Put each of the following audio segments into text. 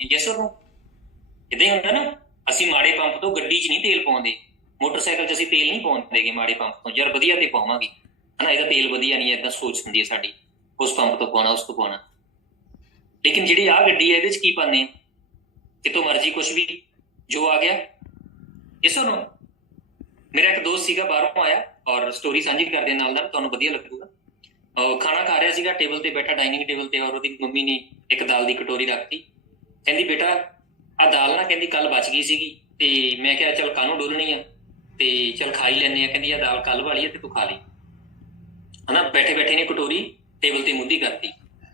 ਪਾਉਂਦੇ ਜੈਸ ਨੂੰ ਇਦਾਂ ਹੀ ਹੁੰਦਾ ਨਾ, ਅਸੀਂ ਮਾੜੇ ਪੰਪ ਤੋਂ ਗੱਡੀ 'ਚ ਨਹੀਂ ਤੇਲ ਪਾਉਂਦੇ। ਮੋਟਰਸਾਈਕਲ 'ਚ ਅਸੀਂ ਤੇਲ ਨਹੀਂ ਪਾਉਂਦੇਗੇ ਮਾੜੇ ਪੰਪ ਤੋਂ। ਯਾਰ ਵਧੀਆ ਤੇ ਪਾਵਾਂਗੇ। ਹਨਾ, ਇਹਦਾ ਤੇਲ ਵਧੀਆ ਨਹੀਂ ਹੈ ਏਦਾਂ ਸੋਚ ਹੁੰਦੀ ਹੈ ਸਾਡੀ। ਉਸ ਪੰਪ ਤੋਂ ਪਾਉਣਾ, ਉਸ ਤੋਂ ਪਾਉਣਾ। ਲੇਕਿਨ ਜਿਹੜੀ ਆ ਗੱਡੀ ਹੈ, ਇਹਦੇ 'ਚ ਕੀ ਪਾਉਂਦੇ ਆ? ਕਿਤੋਂ ਮਰਜ਼ੀ ਕੁਝ ਵੀ। ਜੋ ਆ ਗਿਆ। ਇਹ ਸੁਣੋ ਮੇਰਾ ਇੱਕ ਦੋਸਤ ਸੀਗਾ, ਬਾਹਰੋਂ ਆਇਆ ਔਰ ਸਟੋਰੀ ਸਾਂਝੀ ਕਰਦੇ ਨਾਲ ਨਾਲ ਤੁਹਾਨੂੰ ਵਧੀਆ ਲੱਗੂਗਾ। ਖਾਣਾ ਖਾ ਰਿਹਾ ਸੀਗਾ, ਟੇਬਲ ਤੇ ਬੈਠਾ ਡਾਈਨਿੰਗ ਟੇਬਲ ਤੇ, ਔਰ ਉਹਦੀ ਮੰਮੀ ਨੇ ਇੱਕ ਦਾਲ ਦੀ ਕਟੋਰੀ ਰੱਖਤੀ। ਕਹਿੰਦੀ, ਬੇਟਾ ਆ ਦਾਲ ਨਾ ਕਹਿੰਦੀ ਕੱਲ ਬਚ ਗਈ ਸੀਗੀ ਤੇ ਮੈਂ ਕਿਹਾ, ਚਲ ਕਾਹਨੂੰ ਡੋਲਣੀ ਆ ਤੇ ਚਲ ਖਾ ਹੀ ਲੈਨੇ ਆ। ਕਹਿੰਦੀ ਆ ਦਾਲ ਕੱਲ ਵਾਲੀ ਆ ਤੇ ਤੂੰ ਖਾ ਲਈ। ਹਨਾ ਬੈਠੇ ਬੈਠੇ ਨੇ ਕਟੋਰੀ ਟੇਬਲ ਤੇ ਮੁੱਧੀ ਕਰਤੀ।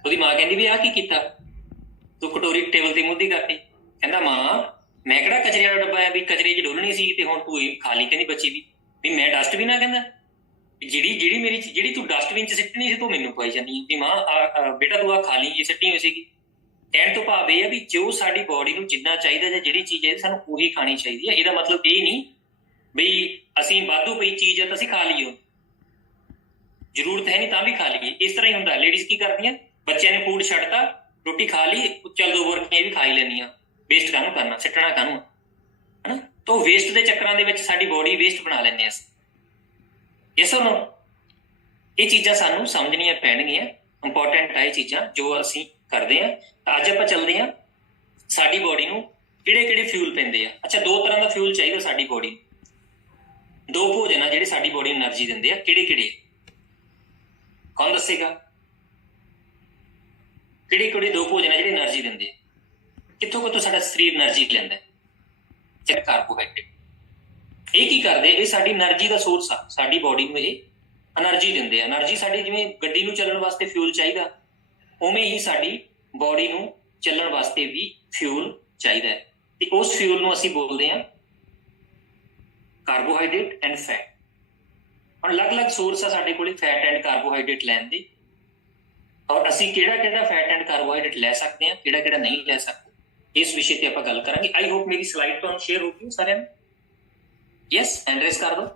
ਉਹਦੀ ਮਾਂ ਕਹਿੰਦੀ, ਵੀ ਆ ਕੀ ਕੀਤਾ? ਤੂੰ ਕਟੋਰੀ ਟੇਬਲ ਤੇ ਮੁੱਧੀ ਕਰਤੀ। ਕਹਿੰਦਾ, ਮਾਂ, ਮੈਂ ਕਿਹੜਾ ਕਚਰੇ ਵਾਲਾ ਡੱਬਾ ਆ ਵੀ ਕਚਰੇ 'ਚ ਡੋਲਣੀ ਸੀ ਤੇ ਹੁਣ ਤੂੰ ਇਹ ਖਾ ਲਈ? ਕਹਿੰਦੀ, ਬੱਚੀ ਵੀ ਵੀ ਮੈਂ ਡਸਟਬਿਨ ਆ? ਕਹਿੰਦਾ ਜਿਹੜੀ ਜਿਹੜੀ ਮੇਰੀ, ਜਿਹੜੀ ਤੂੰ ਡਸਟਬਿਨ 'ਚ ਸਿੱਟਣੀ ਸੀ ਤੂੰ ਮੈਨੂੰ ਖਵਾਈ ਜਾਂਦੀ ਵੀ ਮਾਂ ਆ- ਬੇਟਾ ਤੂੰ ਆ ਖਾ ਲਈ, ਇਹ ਸਿੱਟੀ ਹੋਈ ਸੀਗੀ। ਕਹਿਣ ਤੋਂ ਭਾਵ ਇਹ ਹੈ ਵੀ ਜੋ ਸਾਡੀ ਬਾਡੀ ਨੂੰ ਜਿੰਨਾ ਚਾਹੀਦਾ ਜਾਂ ਜਿਹੜੀ ਚੀਜ਼ ਹੈ ਸਾਨੂੰ ਉਹੀ ਖਾਣੀ ਚਾਹੀਦੀ ਹੈ ਇਹਦਾ ਮਤਲਬ ਇਹ ਨਹੀਂ ਬਈ ਅਸੀਂ ਵਾਧੂ ਪਈ ਚੀਜ਼ ਹੈ ਤਾਂ ਅਸੀਂ ਖਾ ਲਈਓ ਜ਼ਰੂਰਤ ਹੈ ਨਹੀਂ ਤਾਂ ਵੀ ਖਾ ਲਈਏ। ਇਸ ਤਰ੍ਹਾਂ ਹੀ ਹੁੰਦਾ। ਲੇਡੀਜ਼ ਕੀ ਕਰਦੀਆਂ? ਬੱਚਿਆਂ ਨੇ ਫੂਡ ਛੱਡਤਾ, ਰੋਟੀ ਖਾ ਲਈ, ਚੱਲ ਦੋ ਬੁਰਕੀਆਂ ਵੀ ਖਾ ਹੀ ਲੈਣੀਆਂ ਵੇਸਟ ਕਾਹਨੂੰ ਕਰਨਾ? ਸਿੱਟਣਾ ਕਾਹਨੂੰ ਹਨਾ? ਤਾਂ ਵੇਸਟ ਦੇ ਚੱਕਰਾਂ ਦੇ ਵਿੱਚ ਸਾਡੀ ਬਾਡੀ ਵੇਸਟ ਬਣਾ ਲੈਂਦੇ ਹਾਂ ਅਸੀਂ। ਯੈਸ অর ਇਹ ਚੀਜ਼ਾਂ ਸਾਨੂੰ ਸਮਝਣੀਆਂ ਪੈਣਗੀਆਂ। ਇੰਪੋਰਟੈਂਟ ਹੈ ਇਹ ਚੀਜ਼ਾਂ ਜੋ ਅਸੀਂ ਕਰਦੇ ਆ। ਤਾਂ ਅੱਜ ਆਪਾਂ ਚੱਲਦੇ ਆ। ਸਾਡੀ ਬਾਡੀ ਨੂੰ ਕਿਹੜੇ ਕਿਹੜੇ ਫਿਊਲ ਪੈਂਦੇ ਆ। ਅੱਛਾ, ਦੋ ਤਰ੍ਹਾਂ ਦਾ ਫਿਊਲ ਚਾਹੀਦਾ ਸਾਡੀ ਬਾਡੀ ਦੋ ਭੋਜਨ ਆ ਜਿਹੜੇ ਸਾਡੀ ਬਾਡੀ ਨੂੰ એનર્ਜੀ ਦਿੰਦੇ ਆ। ਕਿਹੜੇ ਕਿਹੜੇ ਕੌਣ ਦੱਸੇਗਾ? ਕਿਹੜੇ ਕਿਹੜੇ ਦੋ ਭੋਜਨ ਆ ਜਿਹੜੇ એનર્ਜੀ ਦਿੰਦੇ ਆ? ਕਿੱਥੋਂ ਕਿੱਥੋਂ ਸਾਡਾ ਸਰੀਰ એનર્ਜੀ ਲੈਂਦਾ ਚੈੱਕ ਕਾਰਬੋਹਾਈਡਰੇਟ ਇਹ ਕੀ ਕਰਦੇ? ਇਹ ਸਾਡੀ એનર્ਜੀ ਦਾ ਸੋਰਸ ਆ। ਸਾਡੀ ਬਾਡੀ ਨੂੰ ਇਹ એનર્ਜੀ ਦਿੰਦੇ ਆ। એનર્ਜੀ ਸਾਡੀ ਜਿਵੇਂ ਗੱਡੀ ਨੂੰ ਚੱਲਣ ਵਾਸਤੇ ਫਿਊਲ ਚਾਹੀਦਾ। ਉਵੇਂ ਹੀ ਸਾਡੀ ਬਾਡੀ ਨੂੰ ਚੱਲਣ ਵਾਸਤੇ ਵੀ ਫਿਊਲ ਚਾਹੀਦਾ ਹੈ। ਤੇ ਉਸ ਫਿਊਲ ਨੂੰ ਅਸੀਂ ਬੋਲਦੇ ਹਾਂ ਕਾਰਬੋਹਾਈਡਰੇਟ ਐਂਡ ਫੈਟ ਹੁਣ ਅਲੱਗ-ਅਲੱਗ ਸੋਰਸ ਆ ਸਾਡੇ ਕੋਲੇ ਫੈਟ ਐਂਡ ਕਾਰਬੋਹਾਈਡਰੇਟ ਲੈਣ ਦੇ। ਔਰ ਅਸੀਂ ਕਿਹੜਾ-ਕਿਹੜਾ ਫੈਟ ਐਂਡ ਕਾਰਬੋਹਾਈਡਰੇਟ ਲੈ ਸਕਦੇ ਹਾਂ, ਕਿਹੜਾ-ਕਿਹੜਾ ਨਹੀਂ ਲੈ ਸਕਦੇ। ਇਸ ਵਿਸ਼ੇ ਤੇ ਆਪਾਂ ਗੱਲ ਕਰਾਂਗੇ। ਆਈ ਹੋਪ ਮੇਰੀ ਸਲਾਈਡ ਤੁਹਾਨੂੰ ਸ਼ੇਅਰ ਹੋ ਗਈ ਸਾਰਿਆਂ ਨੂੰ। ਯੈਸ ਐਂਡਰੈਸ ਕਰ ਦੋ।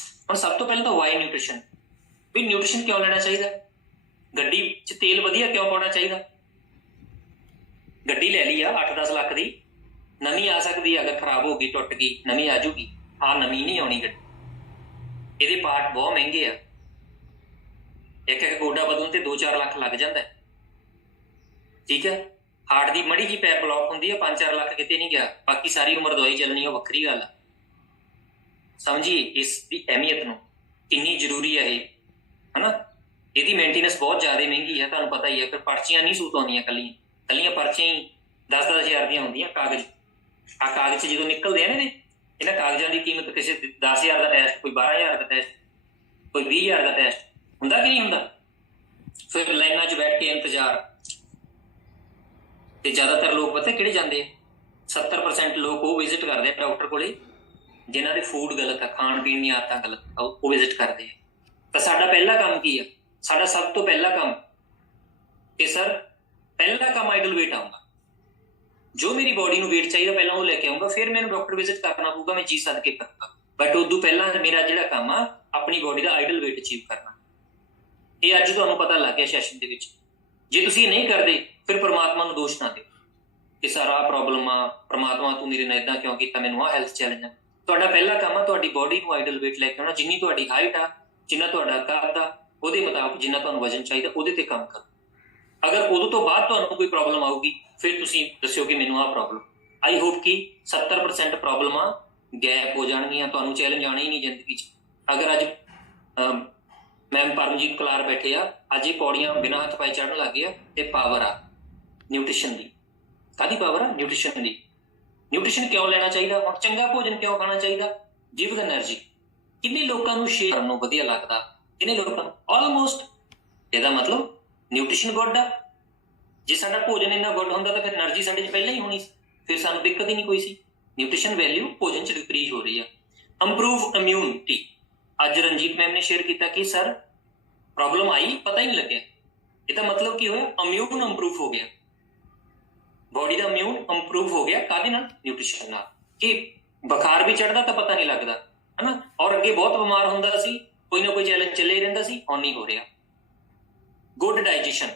ਹੁਣ ਸਭ ਤੋਂ ਪਹਿਲਾਂ ਤਾਂ ਵਾਈ ਨਿਊਟ੍ਰੀਸ਼ਨ ਵੀ ਨਿਊਟ੍ਰੀਸ਼ਨ ਕਿਉਂ ਲੈਣਾ ਚਾਹੀਦਾ? ਗੱਡੀ 'ਚ ਤੇਲ ਵਧੀਆ ਕਿਉਂ ਪਾਉਣਾ ਚਾਹੀਦਾ? ਗੱਡੀ ਲੈ ਲਈ ਆ 8-10 ਲੱਖ ਦੀ। ਨਵੀਂ ਆ ਸਕਦੀ, ਅਗਰ ਖਰਾਬ ਹੋ ਗਈ ਟੁੱਟ ਗਈ, ਨਵੀਂ ਆ ਜੂਗੀ। ਆ ਨਵੀਂ ਨਹੀਂ ਆਉਣੀ ਗੱਡੀ। ਇਹਦੇ ਪਾਰਟ ਬਹੁਤ ਮਹਿੰਗੇ ਆ। ਇੱਕ ਇੱਕ ਗੋਡਾ ਬਦਲਣ ਤੇ 2-4 ਲੱਖ ਲੱਗ ਜਾਂਦਾ ਠੀਕ ਹੈ? ਹਾਰਟ ਦੀ ਮੜੀ ਜੀ ਪੈਰ ਬਲੌਕ ਹੁੰਦੀ ਹੈ 5-4 ਲੱਖ ਕਿਤੇ ਨਹੀਂ ਗਿਆ। ਬਾਕੀ ਸਾਰੀ ਉਮਰ ਦਵਾਈ ਚੱਲਣੀ ਉਹ ਵੱਖਰੀ ਗੱਲ ਆ। ਸਮਝੀਏ ਇਸ ਦੀ ਅਹਿਮੀਅਤ ਨੂੰ? ਕਿੰਨੀ ਜ਼ਰੂਰੀ ਹੈ ਇਹ? ਹਨਾ? ਇਹਦੀ ਮੇਨਟੇਨੈਂਸ ਬਹੁਤ ਜ਼ਿਆਦਾ ਮਹਿੰਗੀ ਹੈ, ਤੁਹਾਨੂੰ ਪਤਾ ਹੀ ਹੈ, ਫਿਰ ਪਰਚੀਆਂ ਨਹੀਂ ਸੂਤ ਆਉਂਦੀਆਂ ਕੱਲੀਆਂ ਕੱਲੀਆਂ ਪਰਚੀਆਂ ਹੀ 10-10 ਦੀਆਂ ਹੁੰਦੀਆਂ ਕਾਗਜ਼। ਆ ਕਾਗਜ਼ ਜਦੋਂ ਨਿਕਲਦੇ ਆ ਨਾ ਇਹਨਾਂ ਕਾਗਜ਼ਾਂ ਦੀ ਕੀਮਤ ਕਿਸੇ 10000 ਦਾ ਟੈਸਟ ਕੋਈ 12000 ਦਾ ਟੈਸਟ ਕੋਈ 20000 ਦਾ ਟੈਸਟ ਹੁੰਦਾ ਕਿ ਨਹੀਂ ਹੁੰਦਾ? ਫਿਰ ਲਾਈਨਾਂ 'ਚ ਬੈਠ ਕੇ ਇੰਤਜ਼ਾਰ। ਤੇ ਜ਼ਿਆਦਾਤਰ ਲੋਕ ਪਤਾ ਕਿਹੜੇ ਜਾਂਦੇ ਆ? 70% ਲੋਕ ਉਹ ਵਿਜ਼ਿਟ ਕਰਦੇ ਆ ਡਾਕਟਰ ਕੋਲੇ, ਜਿਨ੍ਹਾਂ ਦੇ ਫੂਡ ਗਲਤ ਆ ਖਾਣ ਪੀਣ ਦੀਆਂ ਆਦਤਾਂ ਗਲਤ ਉਹ ਵਿਜ਼ਿਟ ਕਰਦੇ ਆ। ਤਾਂ ਸਾਡਾ ਪਹਿਲਾ ਕੰਮ ਕੀ ਆ? ਸਾਡਾ ਸਭ ਤੋਂ ਪਹਿਲਾ ਕੰਮ ਕਿ ਸਰ, ਪਹਿਲਾ ਕੰਮ ਆਈਡਲ weight ਆਉਂਗਾ ਜੋ ਮੇਰੀ ਬਾਡੀ ਨੂੰ weight ਚਾਹੀਦਾ, ਪਹਿਲਾਂ ਉਹ ਲੈ ਕੇ ਆਉਂਗਾ ਫਿਰ ਮੈਨੂੰ ਡਾਕਟਰ ਵਿਜ਼ਿਟ ਕਰਨਾ ਪਊਗਾ, ਮੈਂ ਜੀ ਸਦਕੇ ਕਰਾਂਗਾ। ਬਟ ਉਦੋਂ ਪਹਿਲਾਂ ਮੇਰਾ ਜਿਹੜਾ ਕੰਮ ਆ, ਆਪਣੀ ਬਾਡੀ ਦਾ ਆਈਡਲ weight ਅਚੀਵ ਕਰਨਾ। ਇਹ ਅੱਜ ਤੁਹਾਨੂੰ ਪਤਾ ਲੱਗ ਗਿਆ ਸੈਸ਼ਨ ਦੇ ਵਿੱਚ। ਜੇ ਤੁਸੀਂ ਇਹ ਨਹੀਂ ਕਰਦੇ, ਫਿਰ ਪ੍ਰਮਾਤਮਾ ਨੂੰ ਦੋਸ਼ ਨਾ ਦਿਓ। ਕਿ ਸਾਰਾ ਪ੍ਰੋਬਲਮ ਆ, ਪਰਮਾਤਮਾ ਤੂੰ ਮੇਰੇ ਨਾਲ ਇਦਾਂ ਕਿਉਂ ਕੀਤਾ, ਮੈਨੂੰ ਆ ਹੈਲਥ ਚੈਲੰਜ ਆ। ਤੁਹਾਡਾ ਪਹਿਲਾ ਕੰਮ ਆ, ਤੁਹਾਡੀ ਬਾਡੀ ਨੂੰ ਆਈਡਲ weight ਲੈ ਕੇ ਆਉਣਾ, ਜਿੰਨੀ ਤੁਹਾਡੀ ਹਾਈਟ ਆ, ਜਿੰਨਾ ਤੁਹਾਡਾ ਕੱਦ ਆ ਉਹਦੇ ਮੁਤਾਬਕ ਜਿੰਨਾ ਤੁਹਾਨੂੰ ਵਜਨ ਚਾਹੀਦਾ, ਉਹਦੇ ਤੇ ਕੰਮ ਕਰੋ। ਅਗਰ ਉਦੋਂ ਤੋਂ ਬਾਅਦ ਤੁਹਾਨੂੰ ਕੋਈ ਪ੍ਰੋਬਲਮ ਆਊਗੀ, ਫਿਰ ਤੁਸੀਂ ਦੱਸਿਓ ਕਿ ਮੈਨੂੰ ਆ ਪ੍ਰੋਬਲਮ ਆਈ ਹੋਪ ਕਿ 70% ਪ੍ਰੋਬਲਮਾਂ ਗੈਪ ਹੋ ਜਾਣਗੀਆਂ, ਤੁਹਾਨੂੰ ਚੈਲੰਜ ਆਣਾ ਹੀ ਨਹੀਂ ਜ਼ਿੰਦਗੀ 'ਚ। ਅਗਰ ਅੱਜ ਮੈਮ ਪਰਮਜੀਤ ਕੁਲਾਰ ਬੈਠੇ ਆ, ਅੱਜ ਇਹ ਪੌੜੀਆਂ ਬਿਨਾਂ ਹੱਥ ਪਾਈ ਚੜਨ ਲੱਗ ਗਿਆ ਇਹ ਪਾਵਰ ਆ ਨਿਊਟ੍ਰੀਸ਼ਨ ਦੀ। ਕਾਦੀ ਪਾਵਰ ਆ? ਨਿਊਟ੍ਰੀਸ਼ਨ ਦੀ। ਨਿਊਟ੍ਰੀਸ਼ਨ ਕਿਉਂ ਲੈਣਾ ਚਾਹੀਦਾ? ਔਰ ਚੰਗਾ ਭੋਜਨ ਕਿਉਂ ਖਾਣਾ ਚਾਹੀਦਾ? ਜੀਵਿਕ એનર્ਜੀ ਕਿੰਨੇ ਲੋਕਾਂ ਨੂੰ ਸ਼ੇਰ ਕਰਨ ਨੂੰ ਵਧੀਆ ਲੱਗਦਾ? ਕਿਨੇ ਲੋਕਾਂ ਆਲਮੋਸਟ ਇਹਦਾ ਮਤਲਬ ਨਿਊਟ੍ਰੀਸ਼ਨ ਗੁੱਡ ਆ ਜੇ ਸਾਡਾ ਭੋਜਨ ਇੰਨਾ ਗੁੱਡ ਹੁੰਦਾ ਤਾਂ ਫਿਰ એનર્ਜੀ ਸਾਡੇ 'ਚ ਪਹਿਲਾਂ ਹੀ ਹੋਣੀ ਸੀ ਫਿਰ ਸਾਨੂੰ ਦਿੱਕਤ ਹੀ ਨਹੀਂ ਕੋਈ ਸੀ ਨਿਊਟ੍ਰੀਸ਼ਨ ਵੈਲਿਊ ਭੋਜਨ 'ਚ ਡਿਕਰੀਜ਼ ਹੋ ਰਹੀ ਆ ਇੰਪਰੂਵ ਇਮਿਊਨਿਟੀ ਅੱਜ ਰਣਜੀਤ ਮੈਮ ਨੇ ਸ਼ੇਅਰ ਕੀਤਾ ਕਿ ਸਰ ਪ੍ਰੋਬਲਮ ਆਈ ਪਤਾ ਹੀ ਨਹੀਂ ਲੱਗਿਆ ਇਹਦਾ ਮਤਲਬ ਕੀ ਹੋਇਆ ਇਮਿਊਨ ਇੰਪਰੂਵ ਹੋ ਗਿਆ ਬੋਡੀ ਦਾ ਇਮਿਊਨ ਇੰਪਰੂਵ ਹੋ ਗਿਆ ਕਾਦੇ ਨਾਲ ਨਿਊਟ੍ਰੀਸ਼ਨ ਨਾਲ ਕਿ ਬੁਖਾਰ ਵੀ ਚੜਦਾ ਤਾਂ ਪਤਾ ਨਹੀਂ ਲੱਗਦਾ ਹਨਾ ਔਰ ਅੱਗੇ ਬਹੁਤ ਬਿਮਾਰ ਹੁੰਦਾ ਸੀ ਕੋਈ ਨਾ ਕੋਈ ਚੈਲੰਜ ਚੱਲੇ ਰਹਿੰਦਾ ਸੀ, ਹੁਣ ਨਹੀਂ ਹੋ ਰਿਹਾ। ਗੁੱਡ ਡਾਈਜੈਸ਼ਨ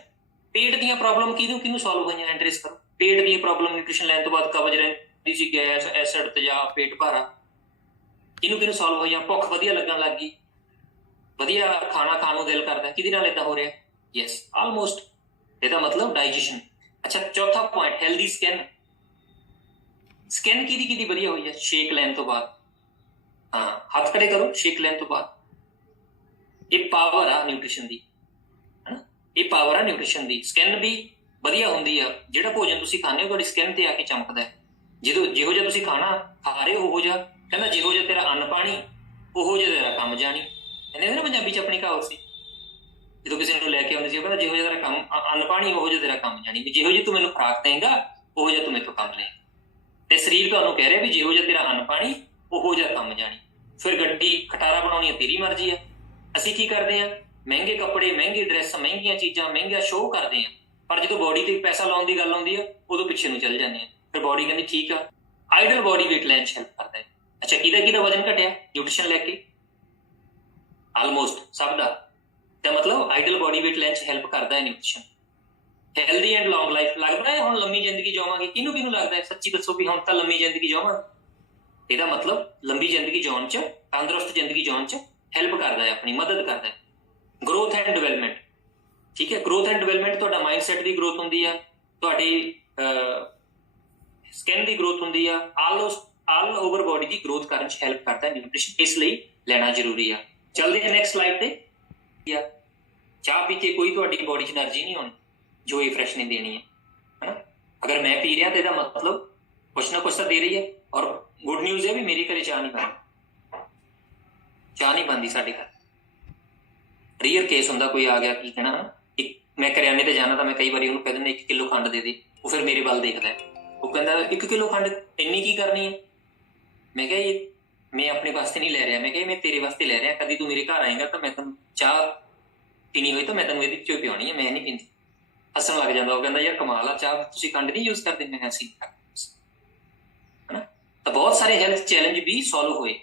ਪੇਟ ਦੀਆਂ ਪ੍ਰੋਬਲਮ ਕਿਹਨੂੰ ਕਿਹਨੂੰ ਸੋਲਵ ਹੋਈਆਂ ਐਡਰੈਸ ਕਰੋ। ਪੇਟ ਦੀ ਪ੍ਰੋਬਲਮ ਨਿਊਟ੍ਰੀਸ਼ਨ ਲੈਣ ਤੋਂ ਬਾਅਦ ਕਬਜ਼ ਰਹਿੰਦੀ ਸੀ ਗੈਸ ਐਸਿਡ ਤੇਜ਼ਾਬ, ਪੇਟ ਭਾਰਾ। ਇਹਨੂੰ ਕਿਹਨੂੰ ਸੋਲਵ ਹੋਈ ਭੁੱਖ ਵਧੀਆ ਲੱਗਣ ਲੱਗ ਗਈ। ਵਧੀਆ ਖਾਣਾ ਖਾਣ ਨੂੰ ਦਿਲ ਕਰਦਾ। ਕਿਹਦੇ ਨਾਲ ਇਦਾਂ ਹੋ ਰਿਹਾ? ਯੈਸ ਆਲਮੋਸਟ ਇਹਦਾ ਮਤਲਬ ਡਾਈਜੈਸ਼ਨ ਅੱਛਾ, ਚੌਥਾ ਪੁਆਇੰਟ ਹੈਲਦੀ ਸਕਿਨ ਸਕਿਨ ਕਿਹਦੀ ਕਿਹਦੀ ਵਧੀਆ ਹੋਈ ਹੈ? ਸ਼ੇਕ ਲੈਣ ਤੋਂ ਬਾਅਦ। ਹਾਂ, ਹੱਥ ਖੜੇ ਕਰੋ ਸ਼ੇਕ ਲੈਣ ਤੋਂ ਬਾਅਦ। ਇਹ ਪਾਵਰ ਆ ਨਿਊਟ੍ਰੀਸ਼ਨ ਦੀ, ਹਨਾ? ਇਹ ਪਾਵਰ ਆ ਨਿਊਟ੍ਰੀਸ਼ਨ ਦੀ। ਸਕਿਨ ਵੀ ਵਧੀਆ ਹੁੰਦੀ ਆ। ਜਿਹੜਾ ਭੋਜਨ ਤੁਸੀਂ ਖਾਂਦੇ ਹੋ, ਤੁਹਾਡੀ ਸਕਿਨ ਤੇ ਆ ਕੇ ਚਮਕਦਾ ਹੈ। ਜਦੋਂ ਜਿਹੋ ਜਿਹਾ ਤੁਸੀਂ ਖਾਣਾ ਖਾ ਰਹੇ ਹੋ, ਉਹੋ ਜਿਹਾ। ਕਹਿੰਦਾ ਜਿਹੋ ਜਿਹਾ ਤੇਰਾ ਅੰਨ ਪਾਣੀ, ਉਹੋ ਜਿਹਾ ਤੇਰਾ ਕੰਮ ਜਾਣੀ। ਕਹਿੰਦੇ ਨਾ ਪੰਜਾਬੀ ਚ ਆਪਣੀ ਕਹਾਵਤ ਸੀ? ਜਦੋਂ ਕਿਸੇ ਨੂੰ ਲੈ ਕੇ ਆਉਂਦੇ ਸੀ, ਉਹ ਕਹਿੰਦਾ ਜਿਹੋ ਜਿਹਾ ਤੇਰਾ ਕੰਮ ਅੰਨ ਪਾਣੀ, ਉਹੋ ਜਿਹਾ ਤੇਰਾ ਕੰਮ ਜਾਣੀ। ਵੀ ਜਿਹੋ ਜਿਹਾ ਤੂੰ ਮੈਨੂੰ ਖੁਰਾਕ ਦੇਂਗਾ, ਉਹੋ ਜਿਹਾ ਤੂੰ ਮੇਰੇ ਕੰਮ ਲੈ। ਤੇ ਸਰੀਰ ਤੁਹਾਨੂੰ ਕਹਿ ਰਿਹਾ ਵੀ ਜਿਹੋ ਜਿਹਾ ਤੇਰਾ ਅੰਨ ਪਾਣੀ, ਉਹੋ ਜਿਹਾ ਕੰਮ ਜਾਣੀ। ਫਿਰ ਗੱਡੀ, ਖਟਾਰਾ ਬਣਾਉਣੀ ਤੇਰੀ ਮਰਜ਼ੀ ਆ। ਅਸੀਂ ਕੀ ਕਰਦੇ ਆ ਮਹਿੰਗੇ ਕੱਪੜੇ, ਮਹਿੰਗੀ ਡਰੈਸ ਮਹਿੰਗੀਆਂ ਚੀਜ਼ਾਂ, ਮਹਿੰਗਾ ਸ਼ੋਅ ਕਰਦੇ ਆ ਪਰ ਜਦੋਂ ਬਾਡੀ ਤੇ ਪੈਸਾ ਲਾਉਣ ਦੀ ਗੱਲ ਆਉਂਦੀ ਆ, ਉਦੋਂ ਪਿੱਛੇ ਨੂੰ ਚੱਲ ਜਾਂਦੇ ਆ ਫਿਰ ਬਾਡੀ ਕਹਿੰਦੀ, ਠੀਕ ਆ। ਆਈਡਲ ਬਾਡੀ weight ਲੈਣ ਹੈਲਪ ਕਰਦਾ ਹੈ। ਅੱਛਾ, ਕਿਹਦਾ ਕਿਹਦਾ ਵਜਨ ਘਟਿਆ? ਨਿਊਟ੍ਰੀਸ਼ਨ ਲੈ ਕੇ? ਆਲਮੋਸਟ ਸਭ ਦਾ। ਤਾਂ ਮਤਲਬ ਆਈਡਲ ਬਾਡੀ weight ਲੈਣ ਹੈਲਪ ਕਰਦਾ ਹੈ nutrition healthy and long life ਲੱਗਦਾ ਹੈ, ਹੁਣ ਲੰਮੀ ਜ਼ਿੰਦਗੀ ਜਿਵਾਂਗੇ ਕਿਹਨੂੰ ਕਿਹਨੂੰ ਲੱਗਦਾ ਹੈ? ਸੱਚੀ ਦੱਸੋ ਵੀ ਹੁਣ ਤਾਂ ਲੰਮੀ ਜ਼ਿੰਦਗੀ ਜਿਵਾਂਗੇ ਇਹਦਾ ਮਤਲਬ ਲੰਬੀ ਜ਼ਿੰਦਗੀ ਜਿਉਣ 'ਚ, ਤੰਦਰੁਸਤ ਜ਼ਿੰਦਗੀ ਜਿਉਣ 'ਚ ਹੈਲਪ ਕਰਦਾ ਹੈ, ਆਪਣੀ ਮਦਦ ਕਰਦਾ ਹੈ। ਗਰੋਥ ਐਂਡ ਡਿਵੈਲਪਮੈਂਟ ਠੀਕ ਹੈ ਗਰੋਥ ਐਂਡ ਡਿਵੈਲਪਮੈਂਟ ਤੁਹਾਡਾ ਮਾਈਂਡਸੈਟ ਦੀ ਗਰੋਥ ਹੁੰਦੀ ਆ, ਤੁਹਾਡੀ ਸਕਿਨ ਦੀ ਗਰੋਥ ਹੁੰਦੀ ਆ ਆਲ ਆਲ ਓਵਰ ਬਾਡੀ ਦੀ ਗਰੋਥ ਕਰਨ ਚ ਹੈਲਪ ਕਰਦਾ ਹੈ ਨਿਊਟ੍ਰੀਸ਼ਨ ਇਸ ਲਈ ਲੈਣਾ ਜ਼ਰੂਰੀ ਆ। ਚਲਦੇ ਹਾਂ ਨੈਕਸਟ ਸਲਾਈਡ ਤੇ। ਯਾ ਚਾਹ ਪੀ ਕੇ ਕੋਈ ਤੁਹਾਡੀ ਬਾਡੀ 'ਚ એનર્ਜੀ ਨਹੀਂ ਹੋਣੀ ਜੋ ਇਹ ਫਰੈਸ਼ ਨਹੀਂ ਦੇਣੀ ਹੈ। ਹਨਾ? ਅਗਰ ਮੈਂ ਪੀ ਰਿਹਾ ਤੇ ਇਹਦਾ ਮਤਲਬ ਕੁਛ ਨਾ ਕੁਛ ਤਾਂ ਦੇ ਰਹੀ ਹੈ, ਔਰ ਗੁੱਡ ਨਿਊਜ਼ ਹੈ ਵੀ ਮੇਰੇ ਘਰੇ ਚਾਹ ਨਹੀਂ ਬਣੀ ਚਾਹ ਨਹੀਂ ਬਣਦੀ ਸਾਡੇ ਘਰ। ਰੀਅਰ ਕੇਸ ਹੁੰਦਾ, ਕੋਈ ਆ ਗਿਆ, ਕੀ ਕਹਿਣਾ ਇੱਕ, ਮੈਂ ਕਰਿਆਨੇ ਤੇ ਜਾਣਾ ਤਾਂ ਮੈਂ ਕਈ ਵਾਰੀ ਉਹਨੂੰ ਕਹਿ ਦਿੰਦਾ 1 ਕਿਲੋ ਖੰਡ ਦੇ ਦੇ। ਉਹ ਫਿਰ ਮੇਰੇ ਵੱਲ ਦੇਖਦਾ। ਉਹ ਕਹਿੰਦਾ 1 ਕਿਲੋ ਖੰਡ ਇੰਨੀ ਕੀ ਕਰਨੀ ਹੈ? ਮੈਂ ਕਿਹਾ, ਇਹ ਮੈਂ ਆਪਣੇ ਵਾਸਤੇ ਨਹੀਂ ਲੈ ਰਿਹਾ। ਮੈਂ ਕਿਹਾ, ਇਹ ਮੈਂ ਤੇਰੇ ਵਾਸਤੇ ਲੈ ਰਿਹਾ। ਕਦੀ ਤੂੰ ਮੇਰੇ ਘਰ ਆਏਗਾ ਤਾਂ ਮੈਂ ਤੈਨੂੰ ਚਾਹ ਪੀਣੀ ਹੋਈ ਤਾਂ ਮੈਂ ਤੈਨੂੰ ਇਹਦੀ ਵਿੱਚੋਂ ਪਿਉਣੀ ਹੈ। ਮੈਂ ਨਹੀਂ ਪੀਂਦੀ। ਹੱਸਣ ਲੱਗ ਜਾਂਦਾ। ਉਹ ਕਹਿੰਦਾ, ਯਾਰ ਕਮਾਲ ਆ, ਚਾਹ ਤੁਸੀਂ ਖੰਡ ਨਹੀਂ ਯੂਜ਼ ਕਰਦੇ? ਮੈਂ ਕਿਹਾ, ਅਸੀਂ ਹਨਾ? ਤਾਂ ਬਹੁਤ ਸਾਰੇ ਹੈਲਥ ਚੈਲੰਜ ਵੀ ਸੋਲਵ ਹੋਏ।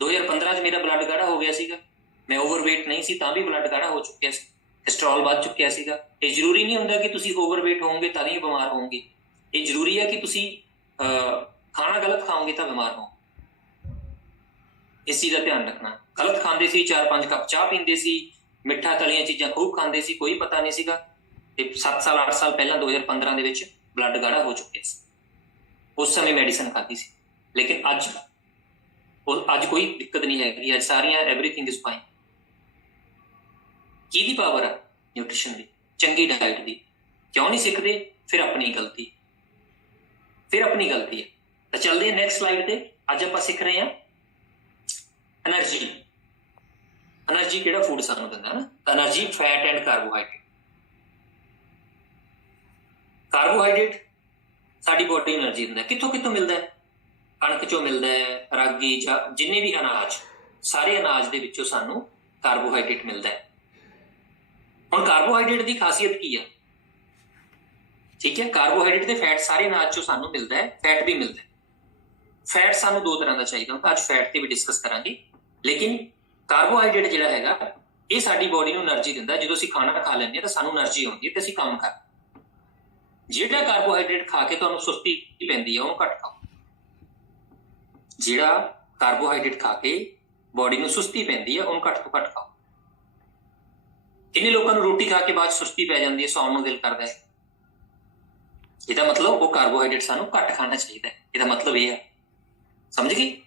2015 ਚ ਮੇਰਾ ਬਲੱਡ ਗਾੜਾ ਹੋ ਗਿਆ ਸੀਗਾ ਮੈਂ ਓਵਰਵੇਟ ਨਹੀਂ ਸੀ ਤਾਂ ਵੀ ਬਲੱਡ ਗਾੜਾ ਹੋ ਚੁੱਕਿਆ ਸੀ ਕੋਲੇਸਟ੍ਰੋਲ ਵੱਧ ਚੁੱਕਿਆ ਸੀਗਾ ਇਹ ਜ਼ਰੂਰੀ ਨਹੀਂ ਹੁੰਦਾ ਕਿ ਤੁਸੀਂ ਓਵਰਵੇਟ ਹੋਵੋਗੇ ਤਾਂ ਹੀ ਬਿਮਾਰ ਹੋਵੋਗੇ ਇਹ ਜ਼ਰੂਰੀ ਹੈ ਕਿ ਤੁਸੀਂ ਅਹ, ਖਾਣਾ ਗਲਤ ਖਾਓਗੇ ਤਾਂ ਬਿਮਾਰ ਹੋ ਇਸ ਚੀਜ਼ ਦਾ ਧਿਆਨ ਰੱਖਣਾ ਗਲਤ ਖਾਂਦੇ ਸੀ 4-5 ਕੱਪ ਚਾਹ ਪੀਂਦੇ ਸੀ ਮਿੱਠਾ ਤਲੀਆਂ ਚੀਜ਼ਾਂ ਖੂਬ ਖਾਂਦੇ ਸੀ ਕੋਈ ਪਤਾ ਨਹੀਂ ਸੀਗਾ ਤੇ 7 ਸਾਲ 8 ਸਾਲ ਪਹਿਲਾਂ 2015 ਦੇ ਵਿੱਚ ਬਲੱਡ ਗਾੜਾ ਹੋ ਚੁੱਕਿਆ ਸੀ ਉਸ ਸਮੇਂ ਮੈਡੀਸਨ ਖਾਧੀ ਸੀ ਲੇਕਿਨ ਅੱਜ ਉਹ ਅੱਜ ਕੋਈ ਦਿੱਕਤ ਨਹੀਂ ਹੈਗੀ, ਅੱਜ ਸਾਰੀਆਂ ਐਵਰੀਥਿੰਗ ਇਜ਼ ਫਾਈਨ ਕੀ ਦੀ ਪਾਵਰ ਆ? ਨਿਊਟ੍ਰੀਸ਼ਨ ਦੀ, ਚੰਗੀ ਡਾਈਟ ਦੀ। ਕਿਉਂ ਨਹੀਂ ਸਿੱਖਦੇ? ਫਿਰ ਆਪਣੀ ਗਲਤੀ। ਫਿਰ ਆਪਣੀ ਗਲਤੀ ਹੈ ਤਾਂ ਚੱਲਦੇ ਹਾਂ ਨੈਕਸਟ ਸਲਾਈਡ ਤੇ। ਅੱਜ ਆਪਾਂ ਸਿੱਖ ਰਹੇ ਹਾਂ એનર્ਜੀ એનર્ਜੀ ਕਿਹੜਾ ਫੂਡ ਸਾਨੂੰ ਦਿੰਦਾ ਹੈ ਨਾ? Energy fat and carbohydrate carbohydrate ਸਾਡੀ ਬੋਡੀ ਨੂੰ એનર્ਜੀ ਦਿੰਦਾ। ਕਿੱਥੋਂ ਕਿੱਥੋਂ ਮਿਲਦਾ? ਹੈ ਕਣਕ ਚੋਂ ਮਿਲਦਾ ਹੈ, ਰਾਗੀ ਜਾਂ ਜਿੰਨੇ ਵੀ ਅਨਾਜ, ਸਾਰੇ ਅਨਾਜ ਦੇ ਵਿੱਚੋਂ ਸਾਨੂੰ ਕਾਰਬੋਹਾਈਡਰੇਟ ਮਿਲਦਾ ਹੈ। ਹੁਣ ਕਾਰਬੋਹਾਈਡਰੇਟ ਦੀ ਖਾਸੀਅਤ ਕੀ ਹੈ ਠੀਕ ਹੈ ਕਾਰਬੋਹਾਈਡਰੇਟ ਤੇ ਫੈਟ ਸਾਰੇ ਅਨਾਜ ਚੋਂ ਸਾਨੂੰ ਮਿਲਦਾ ਹੈ ਫੈਟ ਵੀ ਮਿਲਦਾ ਹੈ। ਫੈਟ ਸਾਨੂੰ ਦੋ ਤਰ੍ਹਾਂ ਦਾ ਚਾਹੀਦਾ ਹੁੰਦਾ, ਅੱਜ ਫੈਟ ਤੇ ਵੀ ਡਿਸਕਸ ਕਰਾਂਗੇ। ਲੇਕਿਨ ਕਾਰਬੋਹਾਈਡਰੇਟ ਜਿਹੜਾ ਹੈਗਾ, ਇਹ ਸਾਡੀ ਬੋਡੀ ਨੂੰ એનર્ਜੀ ਦਿੰਦਾ ਜਦੋਂ ਅਸੀਂ ਖਾਣਾ ਖਾ ਲੈਂਦੇ ਹਾਂ ਤਾਂ ਸਾਨੂੰ એનર્ਜੀ ਆਉਂਦੀ ਹੈ ਤੇ ਅਸੀਂ ਕੰਮ ਕਰ ਜਿਹੜਾ ਕਾਰਬੋਹਾਈਡਰੇਟ ਖਾ ਕੇ ਤੁਹਾਨੂੰ ਸੁਸਤੀ ਪੈਂਦੀ ਹੈ ਉਹ ਘਟ ਖਾਓ। ਜਿਹੜਾ ਕਾਰਬੋਹਾਈਡਰੇਟ ਖਾ ਕੇ ਬਾਡੀ ਨੂੰ ਸੁਸਤੀ ਪੈਂਦੀ ਹੈ, ਉਹਨੂੰ ਘੱਟ ਤੋਂ ਘੱਟ ਖਾਓ। ਕਿੰਨੇ ਲੋਕਾਂ ਨੂੰ ਰੋਟੀ ਖਾ ਕੇ ਬਾਅਦ 'ਚ ਸੁਸਤੀ ਪੈ ਜਾਂਦੀ ਹੈ, ਸੌਣ ਨੂੰ ਦਿਲ ਕਰਦਾ ਹੈ? ਇਹਦਾ ਮਤਲਬ ਉਹ ਕਾਰਬੋਹਾਈਡਰੇਟ ਸਾਨੂੰ ਘੱਟ ਖਾਣਾ ਚਾਹੀਦਾ ਹੈ। ਇਹਦਾ ਮਤਲਬ ਇਹ ਹੈ ਸਮਝ ਗਈ?